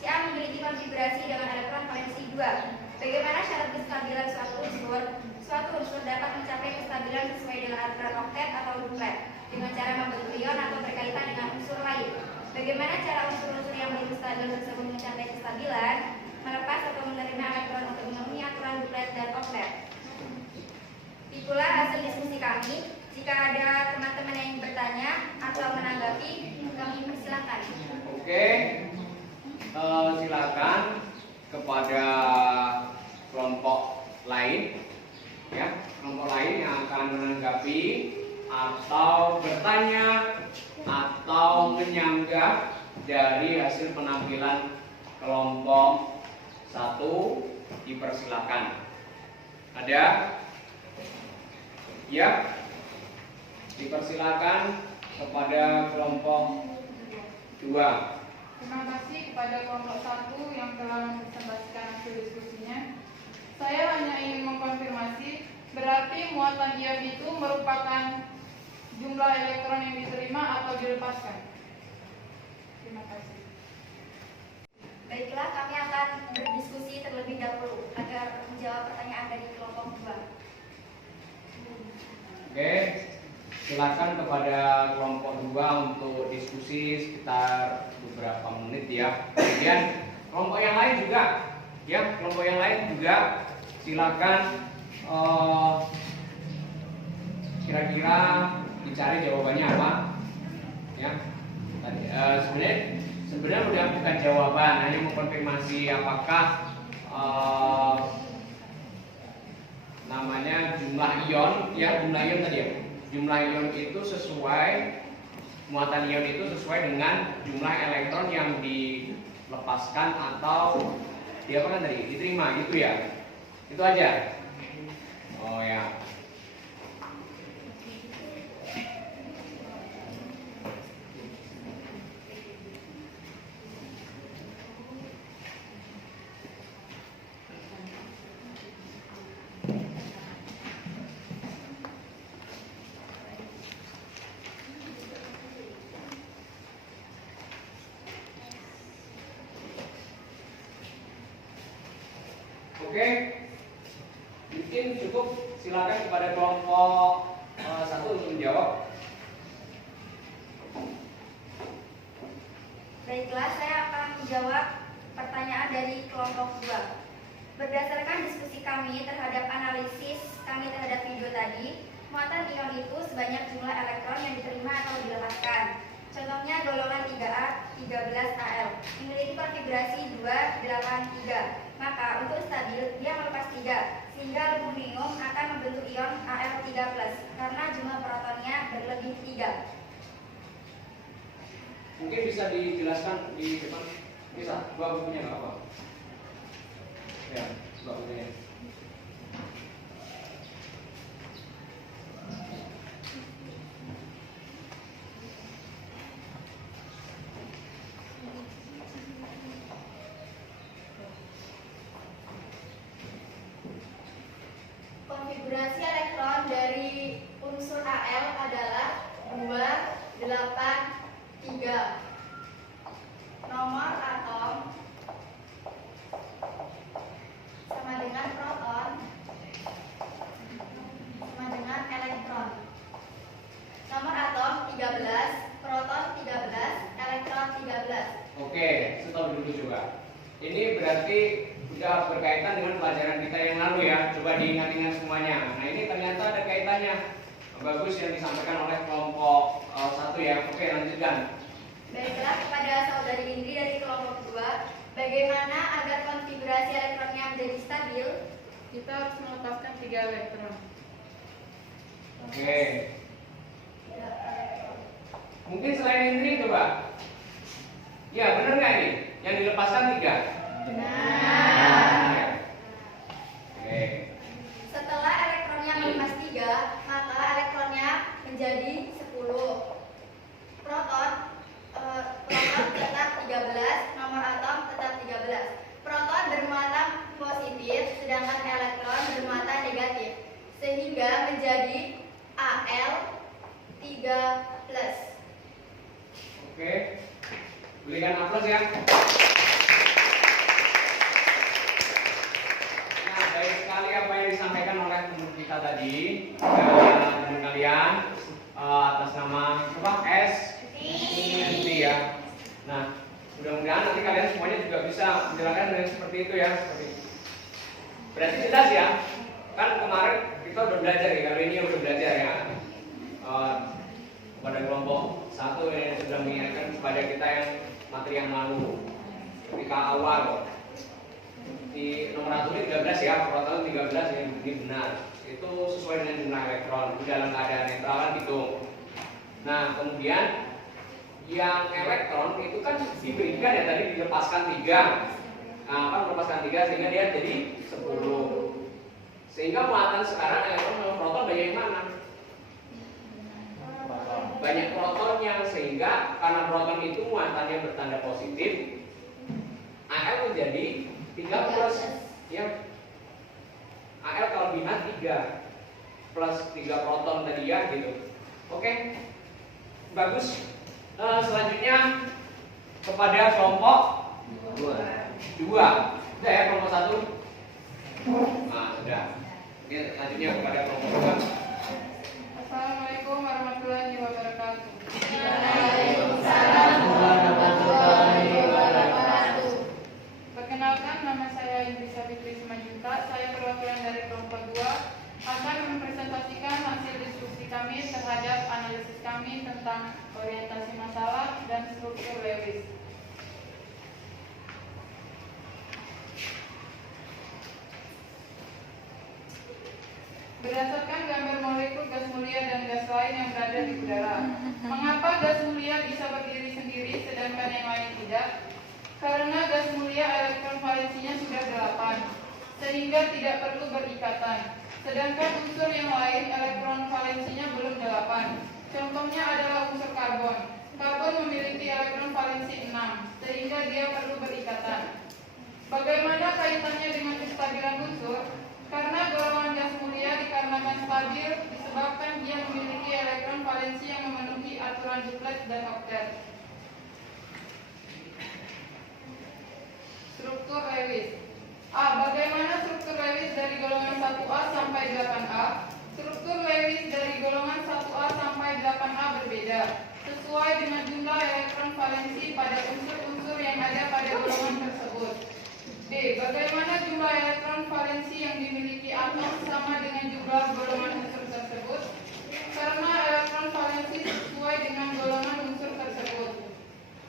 Ca memiliki konfigurasi dengan elektron valensi 2. Bagaimana syarat kestabilan suatu unsur? Suatu suatu unsur dapat mencapai kestabilan sesuai dengan aturan oktet atau duplet dengan cara membentuk ion atau berkaitan dengan unsur lain. Bagaimana cara unsur-unsur yang belum stabil tersebut mencapai kestabilan, melepas atau menerima elektron untuk memenuhi aturan duplet dan oktet? Itulah hasil diskusi kami. Jika ada teman-teman yang ingin bertanya atau menanggapi, kami persilahkan. Oke, silakan kepada kelompok lain, ya, kelompok lain yang akan menanggapi atau bertanya atau menyanggah dari hasil penampilan kelompok 1, dipersilakan. Ada? Ya, dipersilakan kepada kelompok 2. Terima kasih kepada kelompok 1 yang telah mempresentasikan hasil diskusinya. Saya hanya ingin mengkonfirmasi, berarti muatan ion itu merupakan jumlah elektron yang diterima atau dilepaskan. Terima kasih. Baiklah, kami akan berdiskusi terlebih dahulu agar menjawab pertanyaan dari kelompok 2. Oke, silakan kepada kelompok 2 untuk diskusi sekitar beberapa menit ya. Kemudian kelompok yang lain juga, ya, kelompok yang lain juga silakan kira-kira dicari jawabannya apa, ya. Tadi sebenarnya udah bukan jawaban, hanya mengkonfirmasi apakah namanya jumlah ion, ya, jumlah ion tadi ya. Jumlah ion itu sesuai, muatan ion itu sesuai dengan jumlah elektron yang dilepaskan atau diapakan tadi, diterima gitu ya. Itu aja. Oh ya. Oke, mungkin cukup. Silakan kepada kelompok 1 untuk menjawab. Baiklah, saya akan menjawab pertanyaan dari kelompok 2. Berdasarkan diskusi kami terhadap analisis kami terhadap video tadi, muatan ion itu sebanyak jumlah elektron yang diterima atau dilepaskan. Contohnya golongan 3A 13Al memiliki konfigurasi 283. Maka untuk stabil dia melepas 3, sehingga aluminium akan membentuk ion Al3+, karena jumlah protonnya berlebih 3. Mungkin bisa dijelaskan di depan. Bisa, buka bukunya nggak apa? Ya, buka bukunya. Konfigurasi elektron dari unsur Al adalah 283. Nomor atom sama dengan proton sama dengan elektron. Nomor atom 13, proton 13, elektron 13. Oke, stop dulu coba. Ini berarti sudah berkaitan dengan pelajaran kita yang lalu ya. Coba diingat-ingat semuanya. Nah, ini ternyata ada kaitannya. Bagus yang disampaikan oleh kelompok 1 ya. Oke, lanjutkan. Baiklah, kepada saudari Indri dari kelompok 2, bagaimana agar konfigurasi elektronnya menjadi stabil? Kita harus melepaskan 3 elektron. Oke. Mungkin selain Indri coba. Ya, benar nggak ini? Yang dilepaskan 3? Benar. Oke. Setelah elektronnya melepas 3, maka elektronnya menjadi 10. Proton tetap 13, nomor atom tetap 13. Proton bermuatan positif, sedangkan elektron bermuatan negatif, sehingga menjadi Al3+. Oke. Berikan aplaus ya. Nah, baik sekali apa yang disampaikan oleh teman kita kemudian atas nama apa? SNT ya. Nah, mudah-mudahan nanti kalian semuanya juga bisa menjelaskan dengan seperti itu ya. Berarti jelas ya. Kan kemarin kita udah belajar ya, kali ini udah belajar ya. Pada kelompok 1 yang sudah mengingatkan kepada kita yang materi yang lalu ketika awal di nomor 1 ini 13 ya, proton 13 ini benar. Itu sesuai dengan jumlah elektron dalam keadaan netral kan gitu. Nah, kemudian yang elektron itu kan diberikan ya tadi dilepaskan 3. Nah, melepaskan 3 sehingga dia jadi 10. Sehingga muatan sekarang elektron sama proton banyak yang mana? Banyak protonnya, sehingga karena proton itu muatannya bertanda positif, Al menjadi 3 plus ya. Al kelebihan 3 plus 3 proton tadi ya gitu. Oke. Bagus. Selanjutnya kepada kelompok 2. Sudah ya kelompok 1. Nah, sudah. Ini selanjutnya kepada kelompok 2. Assalamualaikum warahmatullahi wabarakatuh. Waalaikumsalam warahmatullahi wabarakatuh. Perkenalkan, nama saya Indrisa Fitri Simanjuntak. Saya perwakilan dari kelompok 2 akan mempresentasikan hasil diskusi kami terhadap analisis kami tentang orientasi masalah dan struktur Lewis. Berdasarkan gambar molekul gas mulia dan gas lain yang berada di udara, mengapa gas mulia bisa berdiri sendiri sedangkan yang lain tidak? Karena gas mulia elektron valensinya sudah 8, sehingga tidak perlu berikatan. Sedangkan unsur yang lain elektron valensinya belum 8. Contohnya adalah unsur karbon. Karbon memiliki elektron valensi 6, sehingga dia perlu berikatan. Bagaimana kaitannya dengan kestabilan unsur? Karena golongan gas mulia dikarenakan stabil disebabkan dia memiliki elektron valensi yang memenuhi aturan duplet dan oktet. Struktur Lewis. Bagaimana struktur Lewis dari golongan 1A sampai 8A? Struktur Lewis dari golongan 1A sampai 8A berbeda, sesuai dengan jumlah elektron valensi pada unsur-unsur yang ada pada golongan tersebut. D. Bagaimana jumlah elektron valensi yang dimiliki atom sama dengan jumlah golongan unsur tersebut? Karena elektron valensi sesuai dengan golongan unsur tersebut.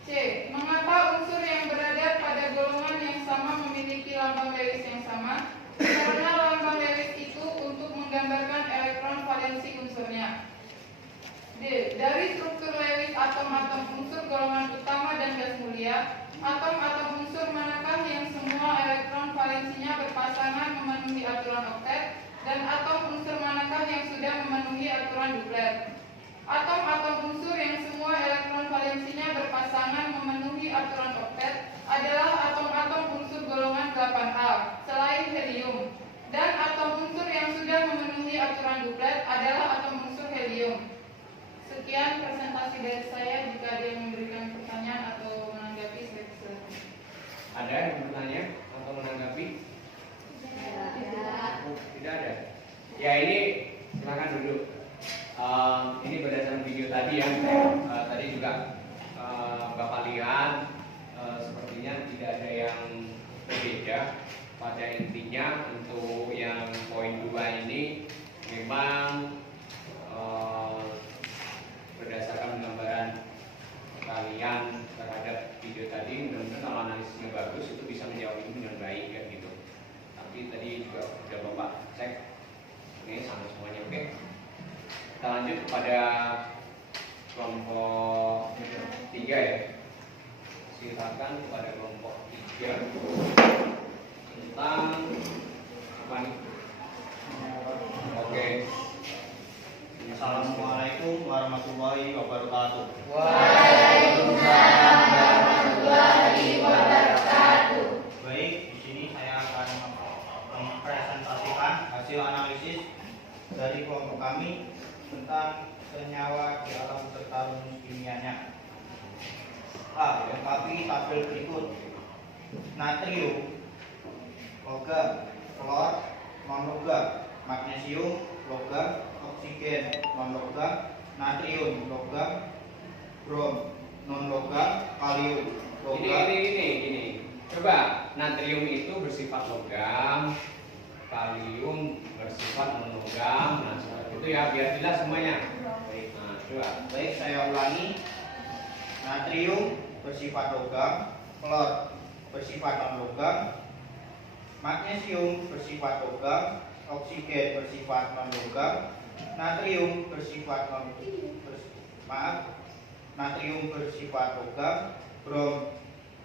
C. Mengapa unsur yang berada pada golongan yang sama memiliki lambang Lewis yang sama? Karena lambang Lewis itu untuk menggambarkan elektron valensi unsurnya. D. Dari struktur Lewis atom-atom unsur golongan utama dan gas mulia, atom-atom unsur manakah yang semua elektron valensinya berpasangan memenuhi aturan oktet, dan atom unsur manakah yang sudah memenuhi aturan duplet? Atom-atom unsur yang semua elektron valensinya berpasangan memenuhi aturan oktet adalah atom-atom unsur golongan 8A, selain helium. Dan atom unsur yang sudah memenuhi aturan duplet adalah atom unsur helium. Sekian presentasi dari saya. Jika ada yang memberikan pertanyaan atau menanggapi, saya silakan. Ada yang bertanya atau menanggapi? Tidak ada. Ya, ini silakan duduk. Ini berdasarkan video tadi ya. Tadi juga Bapak lihat sepertinya tidak ada yang berbeda. Pada intinya untuk yang poin 2 ini memang berdasarkan gambaran kalian terhadap video tadi, mudah-mudahan kalau analisisnya bagus itu bisa menjawab ini dengan baik kan gitu. Tapi tadi juga sudah Bapak cek ini sama semuanya. Oke, kita lanjut kepada kelompok 3 ya. Silakan kepada kelompok 3 tentang apa nih? Oke. Assalamualaikum warahmatullahi wabarakatuh. Waalaikumsalam warahmatullahi wabarakatuh. Baik, di sini saya akan mempresentasikan hasil analisis dari kelompok kami tentang senyawa di alam serta rumus kimianya. Lengkapi tabel berikut: natrium, logam, klor, non-logam, magnesium, logam, oksigen non-logam, natrium logam, brom non-logam, kalium logam. Ini. Coba, natrium itu bersifat logam, kalium bersifat non-logam. Nah, seperti itu ya, biar jelas semuanya. Baik. Nah, coba. Baik, saya ulangi. Natrium bersifat logam, klor bersifat non-logam, magnesium bersifat logam, oksigen bersifat non-logam, natrium bersifat natrium bersifat logam, brom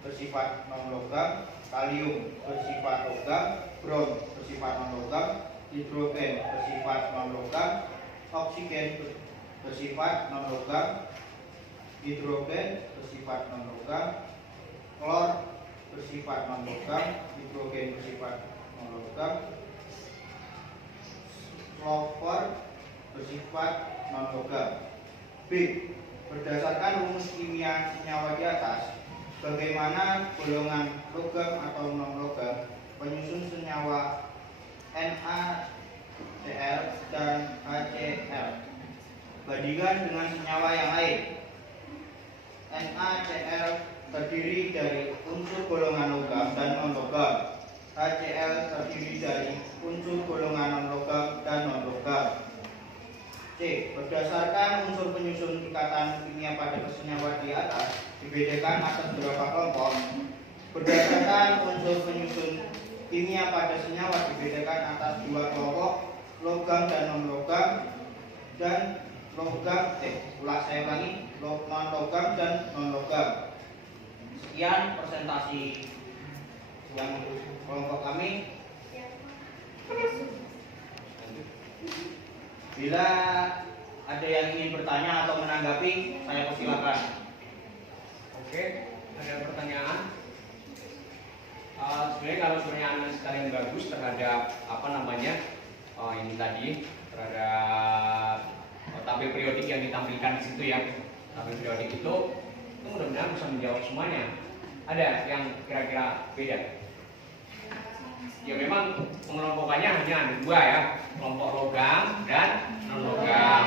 bersifat non-logam, kalium bersifat logam, brom bersifat non-logam, hidrogen bersifat non-logam, oksigen bersifat non-logam, hidrogen bersifat non-logam, klor bersifat non-logam, hidrogen bersifat non-logam, sulfur bersifat non-logam. B. Berdasarkan rumus kimia senyawa di atas, bagaimana golongan logam atau non-logam penyusun senyawa NaCl dan HCl bandingkan dengan senyawa yang lain? NaCl terdiri dari unsur golongan logam dan non-logam. HCl terdiri dari unsur golongan non-logam dan non-logam. C. Berdasarkan unsur penyusun ikatan kimia pada senyawa di atas dibedakan atas berapa kelompok? Berdasarkan unsur penyusun kimia pada senyawa dibedakan atas 2 kelompok, logam dan non-logam, dan saya ulangi, non-logam dan non-logam. Sekian presentasi yang kelompok kami. Bila ada yang ingin bertanya atau menanggapi, saya persilakan. Oke, ada pertanyaan? Sebenarnya kalau pertanyaan kalian bagus terhadap ini tadi, terhadap tabel periodik yang ditampilkan di situ ya. Tabel periodik itu mudah-mudahan bisa menjawab semuanya. Ada yang kira-kira beda? Ya memang pengelompokannya hanya ada 2 ya, kelompok logam dan non-logam.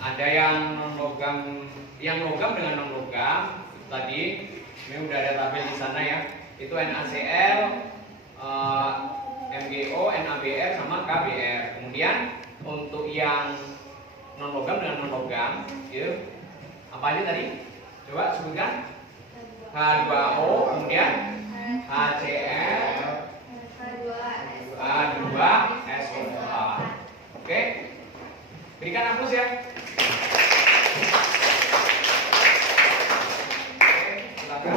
Ada yang non-logam, yang logam dengan non-logam tadi, ini udah ada tabel di sana ya. Itu NaCl, MgO, NaBr sama KBr. Kemudian untuk yang non-logam dengan non-logam, itu apa aja tadi? Coba sebutkan. H2O, kemudian HCl, H2SO4. Oke, berikan aplaus ya. Oke, silakan.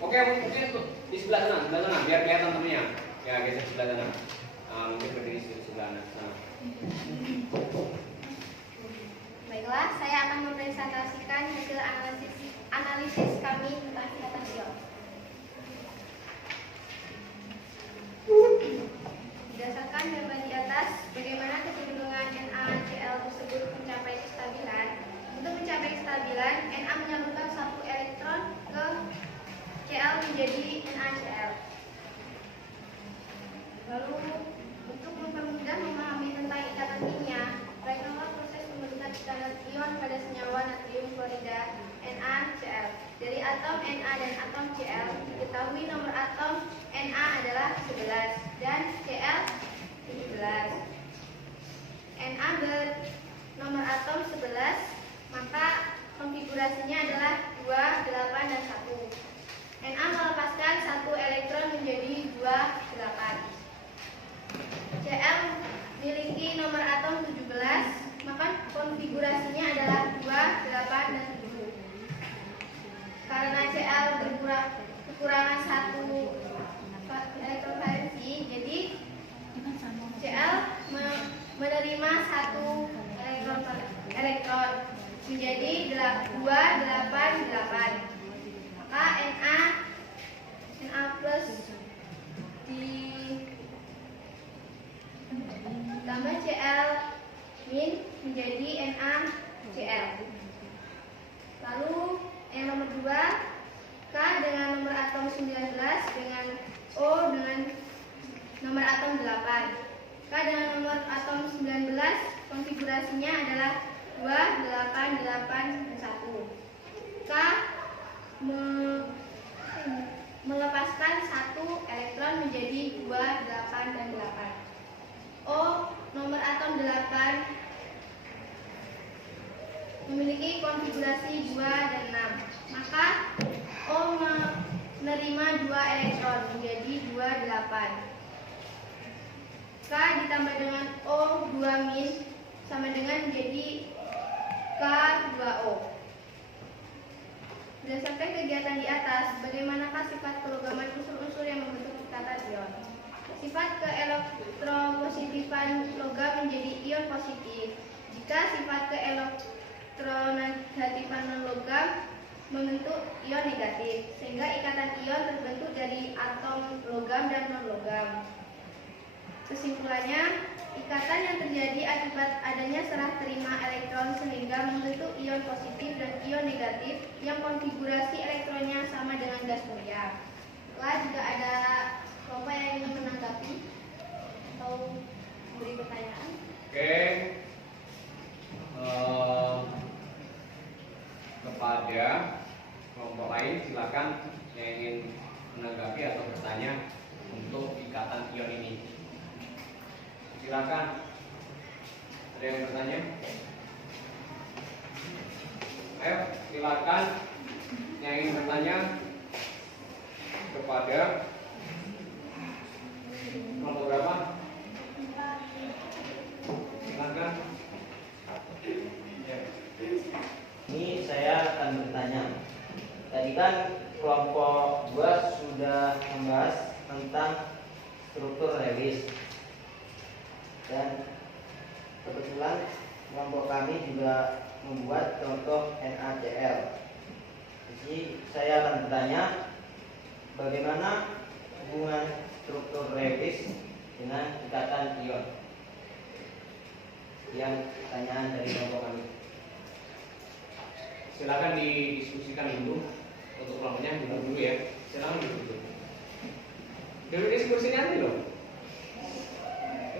Oke, mungkin di sebelah sana, biar kelihatan temennya. Ya, geser sebelah sana. Mungkin berdiri di sebelah sana. Baiklah, saya akan mempresentasikan hasil analisis kami tentang potassium. Berdasarkan gambar di atas, bagaimana kecenderungan NaCl tersebut mencapai kestabilan. Untuk mencapai kestabilan, Na menyalurkan 1 elektron ke Cl menjadi NaCl. Lalu, untuk mempermudah memahami tentang ikatan kimia, perhatikanlah proses pembentukan ikatan ion pada senyawa natrium klorida NaCl. Dari atom Na dan atom Cl, diketahui nomor atom Na adalah 11 dan Cl 17. Na bernomor atom 11, maka konfigurasinya adalah 2, 8, dan 1. Na melepaskan 1 elektron menjadi 2, 8. Cl memiliki nomor atom 17, maka konfigurasinya adalah 2, 8, dan 7. Karena Cl kekurangan 1 elektron valensi, jadi Cl menerima 1 elektron menjadi 2, 8, 8. Maka Na plus ditambah Cl min menjadi NaCl. Lalu yang nomor 2, 19 dengan O dengan nomor atom 8. K dengan nomor atom 19, konfigurasinya adalah 2, 8, 8, 1. K melepaskan 1 elektron menjadi 2, 8, dan 8. O nomor atom 8 memiliki konfigurasi 2 dan 6. Maka O menerima 2 elektron menjadi 2, 8. K ditambah dengan O 2 min sama dengan menjadi K 2O. Berdasarkan kegiatan di atas, bagaimanakah sifat kelogaman unsur-unsur yang membentuk ikatan ion? Sifat keelektropositifan logam menjadi ion positif jika sifat keelektronegatifan non-logam membentuk ion negatif, sehingga ikatan ion terbentuk dari atom logam dan non-logam. Kesimpulannya, ikatan yang terjadi akibat adanya serah terima elektron sehingga membentuk ion positif dan ion negatif yang konfigurasi elektronnya sama dengan gas mulia. Setelah jika ada kelompok yang ingin menanggapi atau memberi pertanyaan. Oke. Kepada kelompok lain silakan yang ingin menanggapi atau bertanya untuk ikatan ion ini. Silakan. Ada yang bertanya? Ayo, silakan yang ingin bertanya kepada kelompok berapa? Silakan. Ini saya akan bertanya. Tadi kan kelompok 2 sudah membahas tentang struktur Lewis. Dan kebetulan kelompok kami juga membuat contoh NaCl. Jadi saya akan bertanya, bagaimana hubungan struktur Lewis dengan ikatan ion? Yang pertanyaan dari kelompok kami. Silakan didiskusikan dulu untuk kelompoknya dulu ya. Silakan dulu. Dulu diskusinya dulu.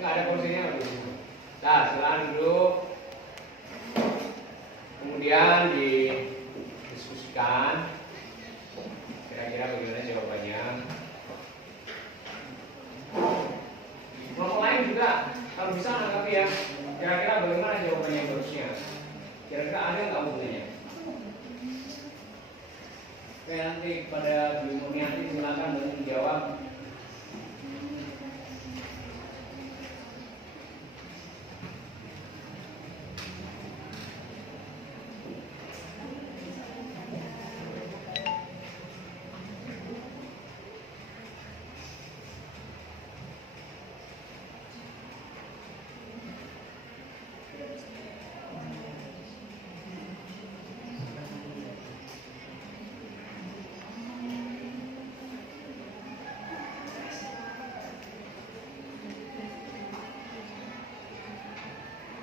Nggak ada kursinya dulu. Nah, silakan dulu. Kemudian didiskusikan kira-kira bagaimana jawabannya. Kelompok lain juga kalau bisa menanggapi ya. Kira-kira bagaimana jawabannya yang harusnya. Kira-kira ada nggak hubungannya? Oke, nanti pada Bu Murniati silakan menjawab.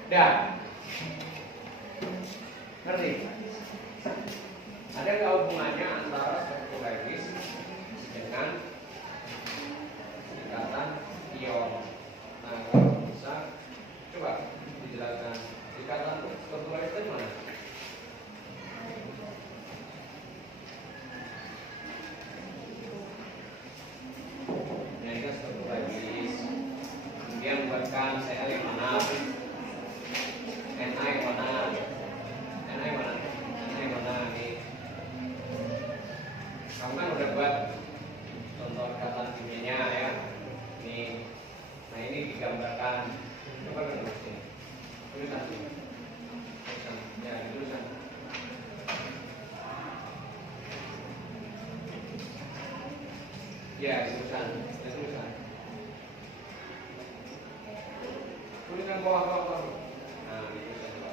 Dah. Ngerti? Ada nggak hubungannya antara struktur Lewis dengan ikatan ion? Nah, kalau bisa, coba dijelaskan ikatan struktur Lewis itu mana? Nah, ini kan struktur Lewis. Kemudian buatkan Cl yang mana? Na yang mana? Na yang mana? Na yang mana nih? Kamu kan udah buat contoh ikatan kimianya ya. Nih, nah ini digambarkan. Coba kan sini. Tulisan sini. Tulisan. Ya, tulisan. Ya, tulisan. Ya, tulisan. Tulisan bawah. Nah, itu coba.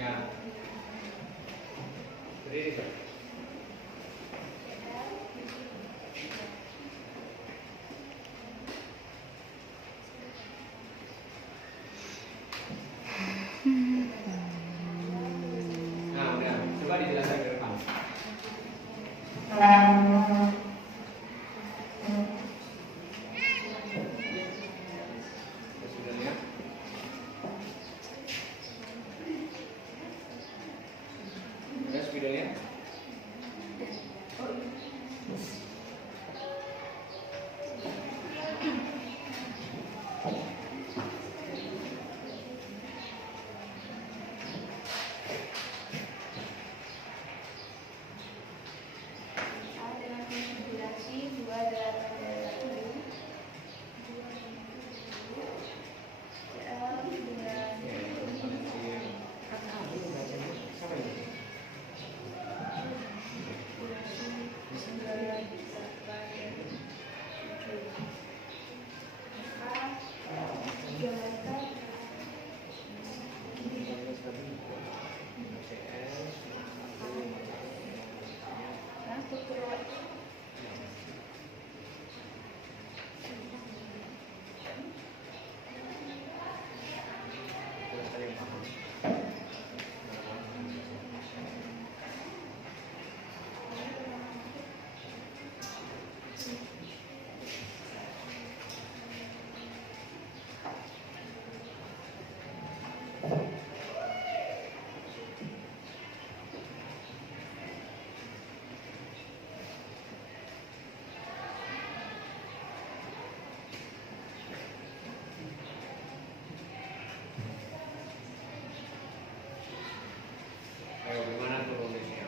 Ya. Berdiri. Nah, udah. Coba dijelaskan ke depan. Sudah lihat? Udah spidolnya? Dengan konfigurasi 2827 Ayo, gimana tuh rumusnya?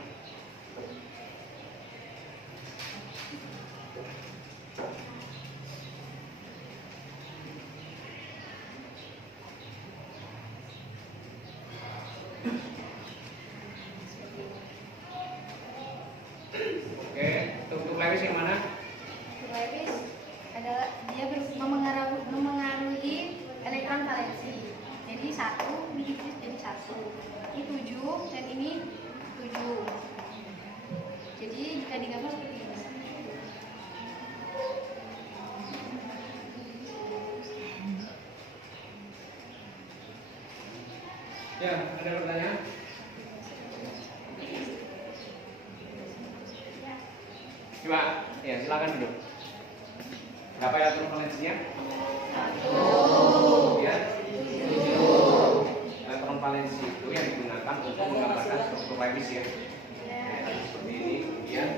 Oke, untuk Lewis yang mana? Lewis adalah dia memengaruhi elektron valensi. Jadi 1 dikit jadi 1. Ini 7 dan ini 7. Jadi jika digambar seperti ini. Ya, ada pertanyaan? Coba, ya silakan duduk. Berapa elektron valensinya? 1. Ya. 7. Elektron valensi itu yang digunakan untuk menggambarkan struktur Lewis ya. Seperti ini, kemudian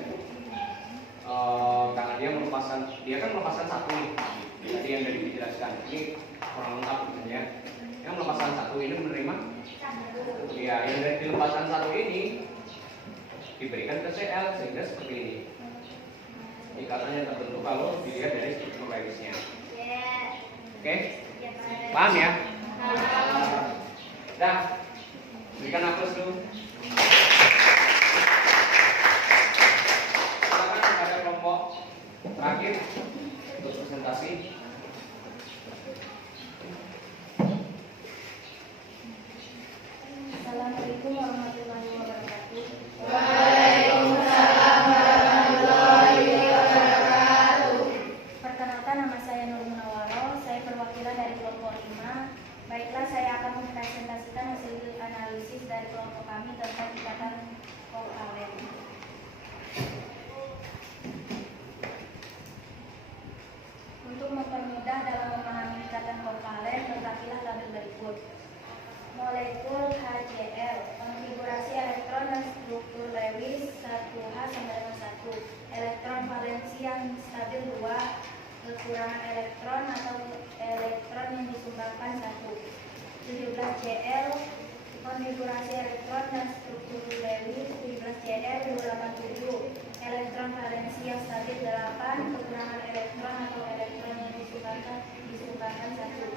karena dia kan melepaskan satu nih. Tadi yang dari dijelaskan. Ini kurang lengkap ya. Yang melepaskan satu ini menerima. Ya, yang dari dilepaskan satu ini diberikan ke Cl sehingga seperti ini. Ikatannya terbentuk kalau dilihat dari struktur Lewisnya. Oke? Paham ya? Dah. Berikan aplaus dulu. Silakan pada kelompok terakhir untuk presentasi. Assalamualaikum warahmatullahi wabarakatuh. Waalaikumsalam warahmatullahi wabarakatuh. Perkenalkan, nama saya Nur Munawwaroh. Saya perwakilan dari kelompok 5. Baiklah, saya akan mempresentasikan hasil analisis dari kelompok kami tentang ikatan kovalen. Untuk mempermudah dalam memahami ikatan kovalen, lengkapilah tabel berikut. Molekul HCl, konfigurasi elektron dan struktur Lewis 1H sampai dengan 1. Elektron valensi yang stabil 2, kekurangan elektron atau elektron yang disumbangkan 1. 17Cl, konfigurasi elektron dan struktur Lewis 17Cl 287. Elektron valensi yang stabil 8, kekurangan elektron atau elektron yang disumbangkan 1.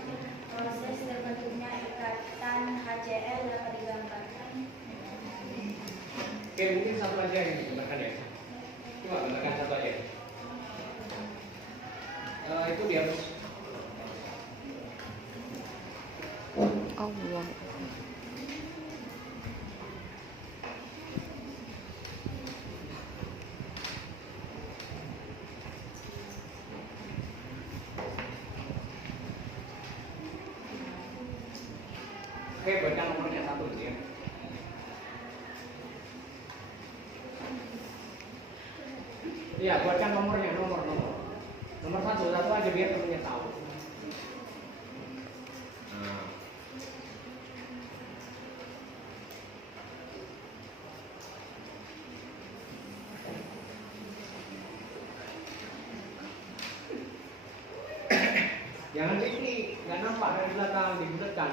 Proses terbentuknya ikatan HCl dapat digambarkan. Oke, mungkin satu aja yang digambarkan ya. Coba gambarkan satu aja. Itu biar Allah. Iya, buatkan nomornya, nomor satu aja biar temennya tahu. Nah. Jangan ini nggak nampak dari belakang, dibulatkan.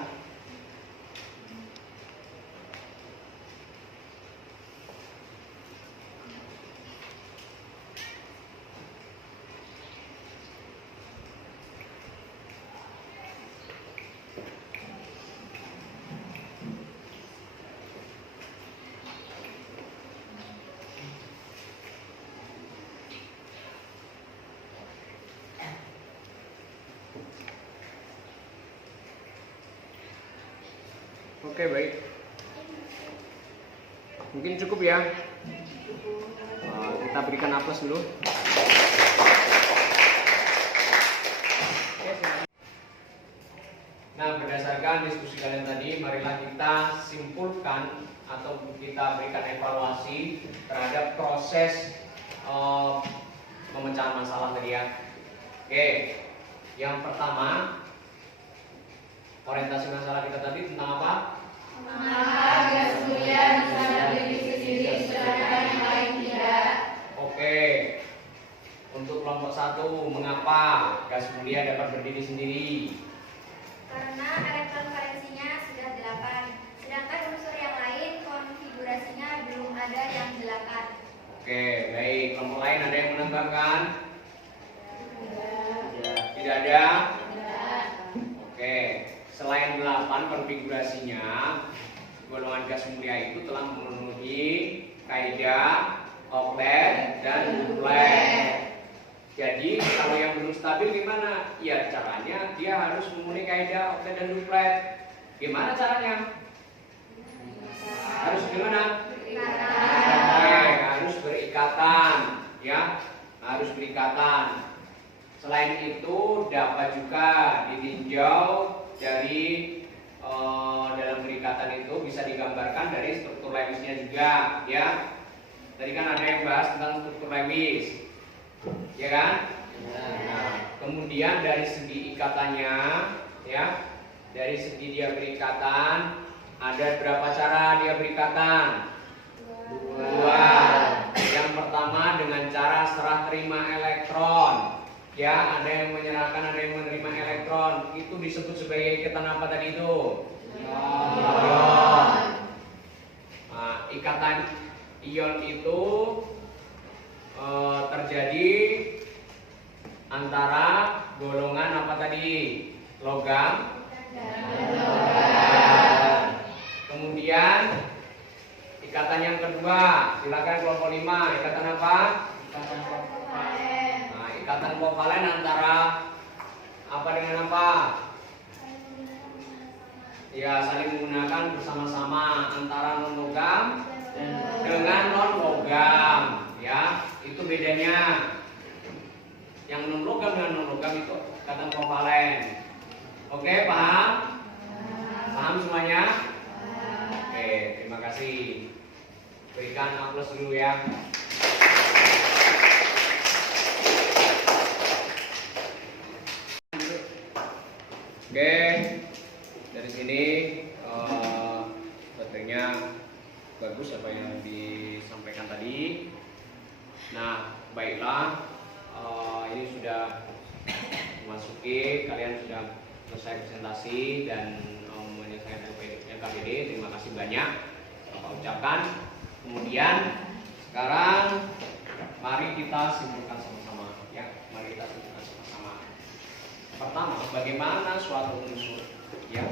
Oke, baik. Mungkin cukup ya. Kita berikan applaus dulu. Nah, berdasarkan diskusi kalian tadi, marilah kita simpulkan atau kita berikan evaluasi terhadap proses pemecahan masalah tadi ya. Oke, yang pertama, orientasi masalah kita tadi tentang apa? Mengapa gas mulia bisa berdiri sendiri sedangkan yang lain tidak? Oke. Untuk kelompok 1, mengapa gas mulia dapat berdiri sendiri? Karena elektron valensinya sudah 8, sedangkan unsur yang lain konfigurasinya belum ada yang 8. Oke, baik. Kelompok lain ada yang menambahkan? Tidak ada? Oke. Selain 8 konfigurasinya, golongan gas mulia itu telah memenuhi kaidah Oklet dan duplet. Jadi kalau yang belum stabil gimana? Ya caranya dia harus memenuhi kaidah Oklet dan duplet. Gimana caranya? Harus gimana? Harus berikatan, ya, harus berikatan. Selain itu dapat juga ditinjau dari dalam berikatan itu bisa digambarkan dari struktur Lewisnya juga, ya. Tadi kan ada yang bahas tentang struktur Lewis, ya kan? Nah, kemudian dari segi ikatannya, ya, dari segi dia berikatan, ada berapa cara dia berikatan? 2. Yang pertama dengan cara serah terima elektron. Ya, ada yang menyerahkan, ada yang menerima elektron. Itu disebut sebagai ikatan apa tadi itu? Ion. Nah, ikatan ion itu terjadi antara golongan apa tadi? Logam. Kemudian ikatan yang kedua, silakan kelompok 5. Ikatan apa? Ikatan kovalen antara apa dengan apa? Ya, saling menggunakan bersama-sama antara non logam dengan non logam, ya. Itu bedanya. Yang non logam dengan non logam itu ikatan kovalen. Oke, paham? Paham semuanya? Oke, terima kasih. Berikan aplaus dulu ya. Oke, dari sini sebetulnya bagus apa yang disampaikan tadi. Nah, baiklah, ini sudah memasuki, kalian sudah selesai presentasi dan menyelesaikan LKPD. Terima kasih banyak Bapak ucapkan. Kemudian sekarang mari kita simpulkan sama-sama, ya. Mari kita simpulkan sama-sama. Pertama, bagaimana suatu unsur, ya,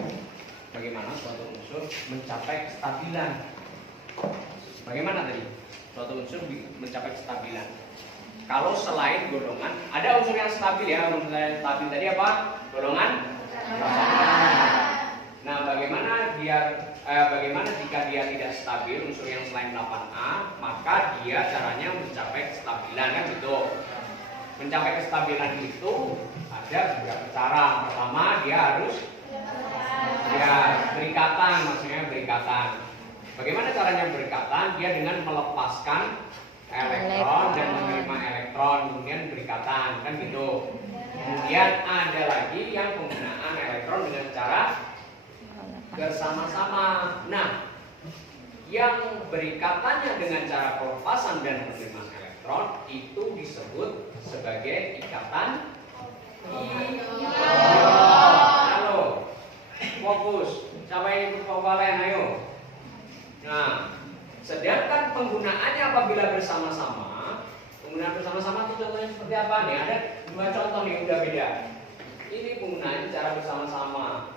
bagaimana suatu unsur mencapai kestabilan? Bagaimana tadi suatu unsur mencapai kestabilan? Kalau selain golongan, ada unsur yang stabil ya, unsur yang stabil tadi apa? Golongan. Nah, bagaimana jika dia tidak stabil, unsur yang selain 8A, maka dia caranya mencapai kestabilan, kan gitu. Mencapai kestabilan itu ada beberapa cara. Pertama, dia harus berikatan, maksudnya berikatan. Bagaimana caranya berikatan? Dia dengan melepaskan elektron dan menerima elektron, kemudian berikatan, kan gitu. Kemudian ada lagi yang penggunaan elektron dengan cara bersama-sama. Nah, yang berikatannya dengan cara pelepasan dan penerimaan elektron itu disebut sebagai ikatan ion. Halo, fokus. Siapa yang ikut kovalen? Ayo. Nah, sedangkan penggunaannya apabila bersama-sama, penggunaan bersama-sama itu contohnya seperti apa nih? Ada dua contoh nih, udah beda. Ini penggunaannya cara bersama-sama.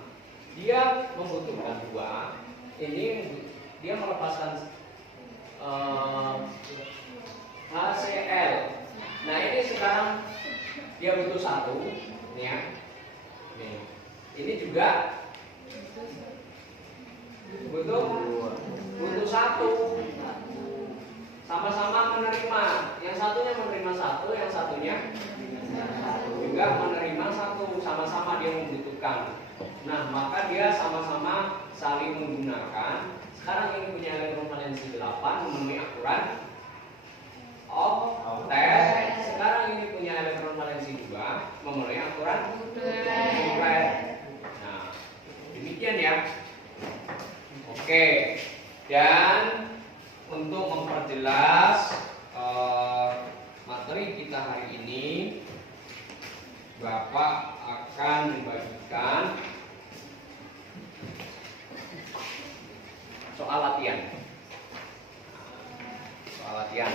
Dia membutuhkan dua. Ini dia melepaskan HCl. Nah, ini sekarang dia butuh satu, nih ya. Nih. Ini juga butuh satu. Sama-sama menerima. Yang satunya menerima satu, yang satunya juga menerima satu. Sama-sama dia membutuhkan. Nah, maka dia sama-sama saling menggunakan. Sekarang ini punya elektron valensi 8 memenuhi akurat oktet. Sekarang ini punya elektron valensi 2 memenuhi akurat oktet. Nah, demikian ya. Oke. Dan untuk memperjelas materi kita hari ini, Bapak akan membagikan soal latihan. Soal latihan.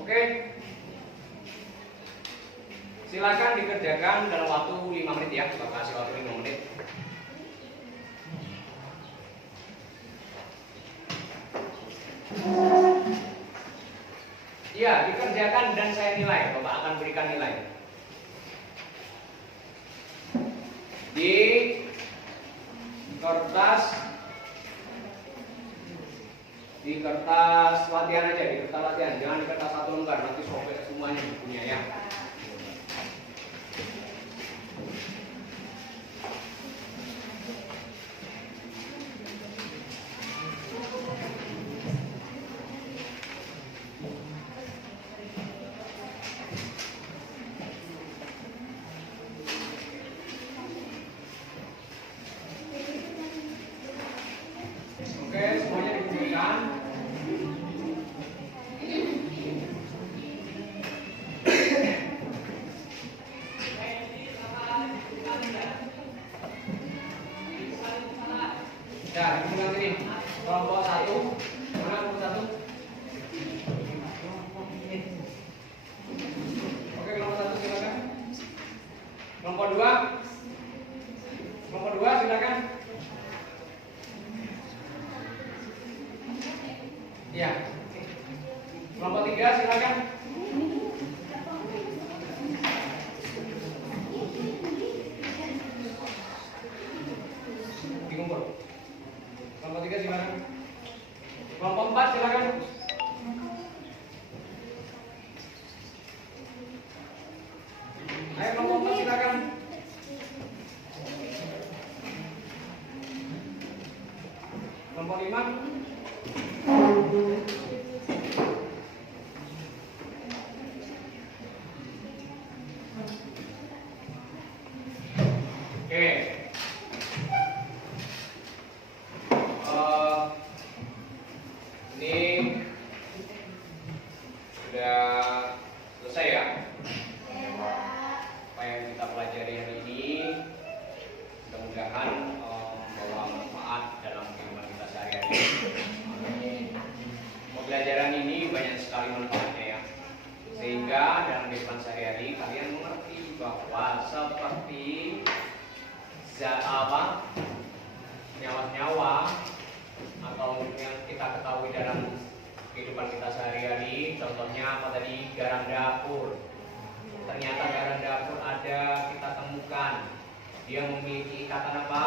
Oke. Silakan dikerjakan dalam waktu 5 menit ya. Bapak kasih waktu 5 menit. Iya, dikerjakan dan saya nilai. Bapak akan berikan nilai. Di kertas latihan aja, di kertas latihan, jangan di kertas satu lembar, nanti sobek semuanya bukunya ya. Oke, semuanya dikumpulkan. Ya, dikumpulkan sini. Kelompok 1, mana kelompok 1? Oke, kelompok 1 silakan. Kelompok 2. Kelompok 2 silakan. Ya. Kelompok 3 silakan. Dikumpul. Kelompok 3 silakan. Kelompok 4 silakan. Ayo kelompok 4 silakan. Kelompok 5. Oke. Ini sudah selesai ya? Apa yang kita pelajari hari ini mudah-mudahan membawa manfaat dalam kehidupan kita sehari-hari. Pembelajaran ini banyak sekali manfaatnya ya, sehingga dalam kehidupan sehari-hari kalian mengerti bahwa seperti nyawa-nyawa atau yang kita ketahui dalam kehidupan kita sehari-hari, contohnya apa tadi, garam dapur. Ternyata garam dapur ada, kita temukan. Dia memiliki ikatan apa?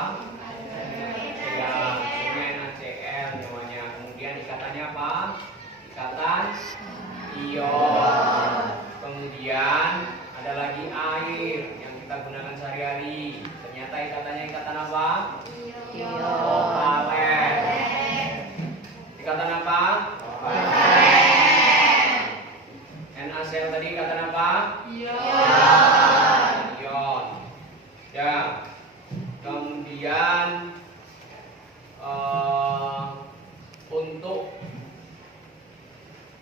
Ya, semen NaCl namanya. Kemudian ikatannya apa? Ikatan ion. Kemudian ada lagi air yang kita gunakan sehari-hari. Ternyata ikatannya ikatan apa? Kovalen. Ikatan apa? NaCl tadi ikatan apa? Ion. Ya. Kemudian untuk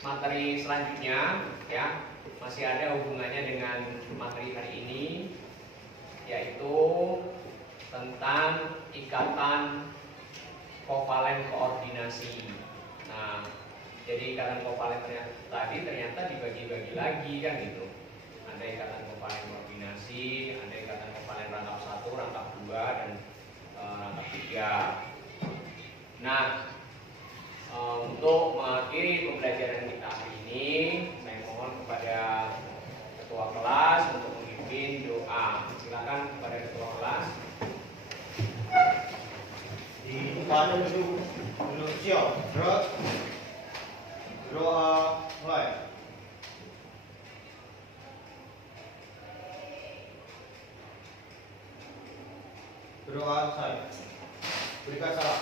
materi selanjutnya ya masih ada hubungannya dengan materi hari ini, yaitu tentang ikatan kovalen koordinasi. Nah, jadi ikatan kovalen ternyata dibagi-bagi lagi kan gitu. Ada ikatan kovalen koordinasi, ada ikatan kovalen rangkap 1, rangkap 2, dan rangkap 3. Nah, untuk mengakhiri pembelajaran kita hari ini, saya mohon kepada ketua kelas untuk memimpin doa. Silakan kepada ketua kelas. Di pada duduk siap, gerak, doa mulai. Berdoa saya. Berikan salam.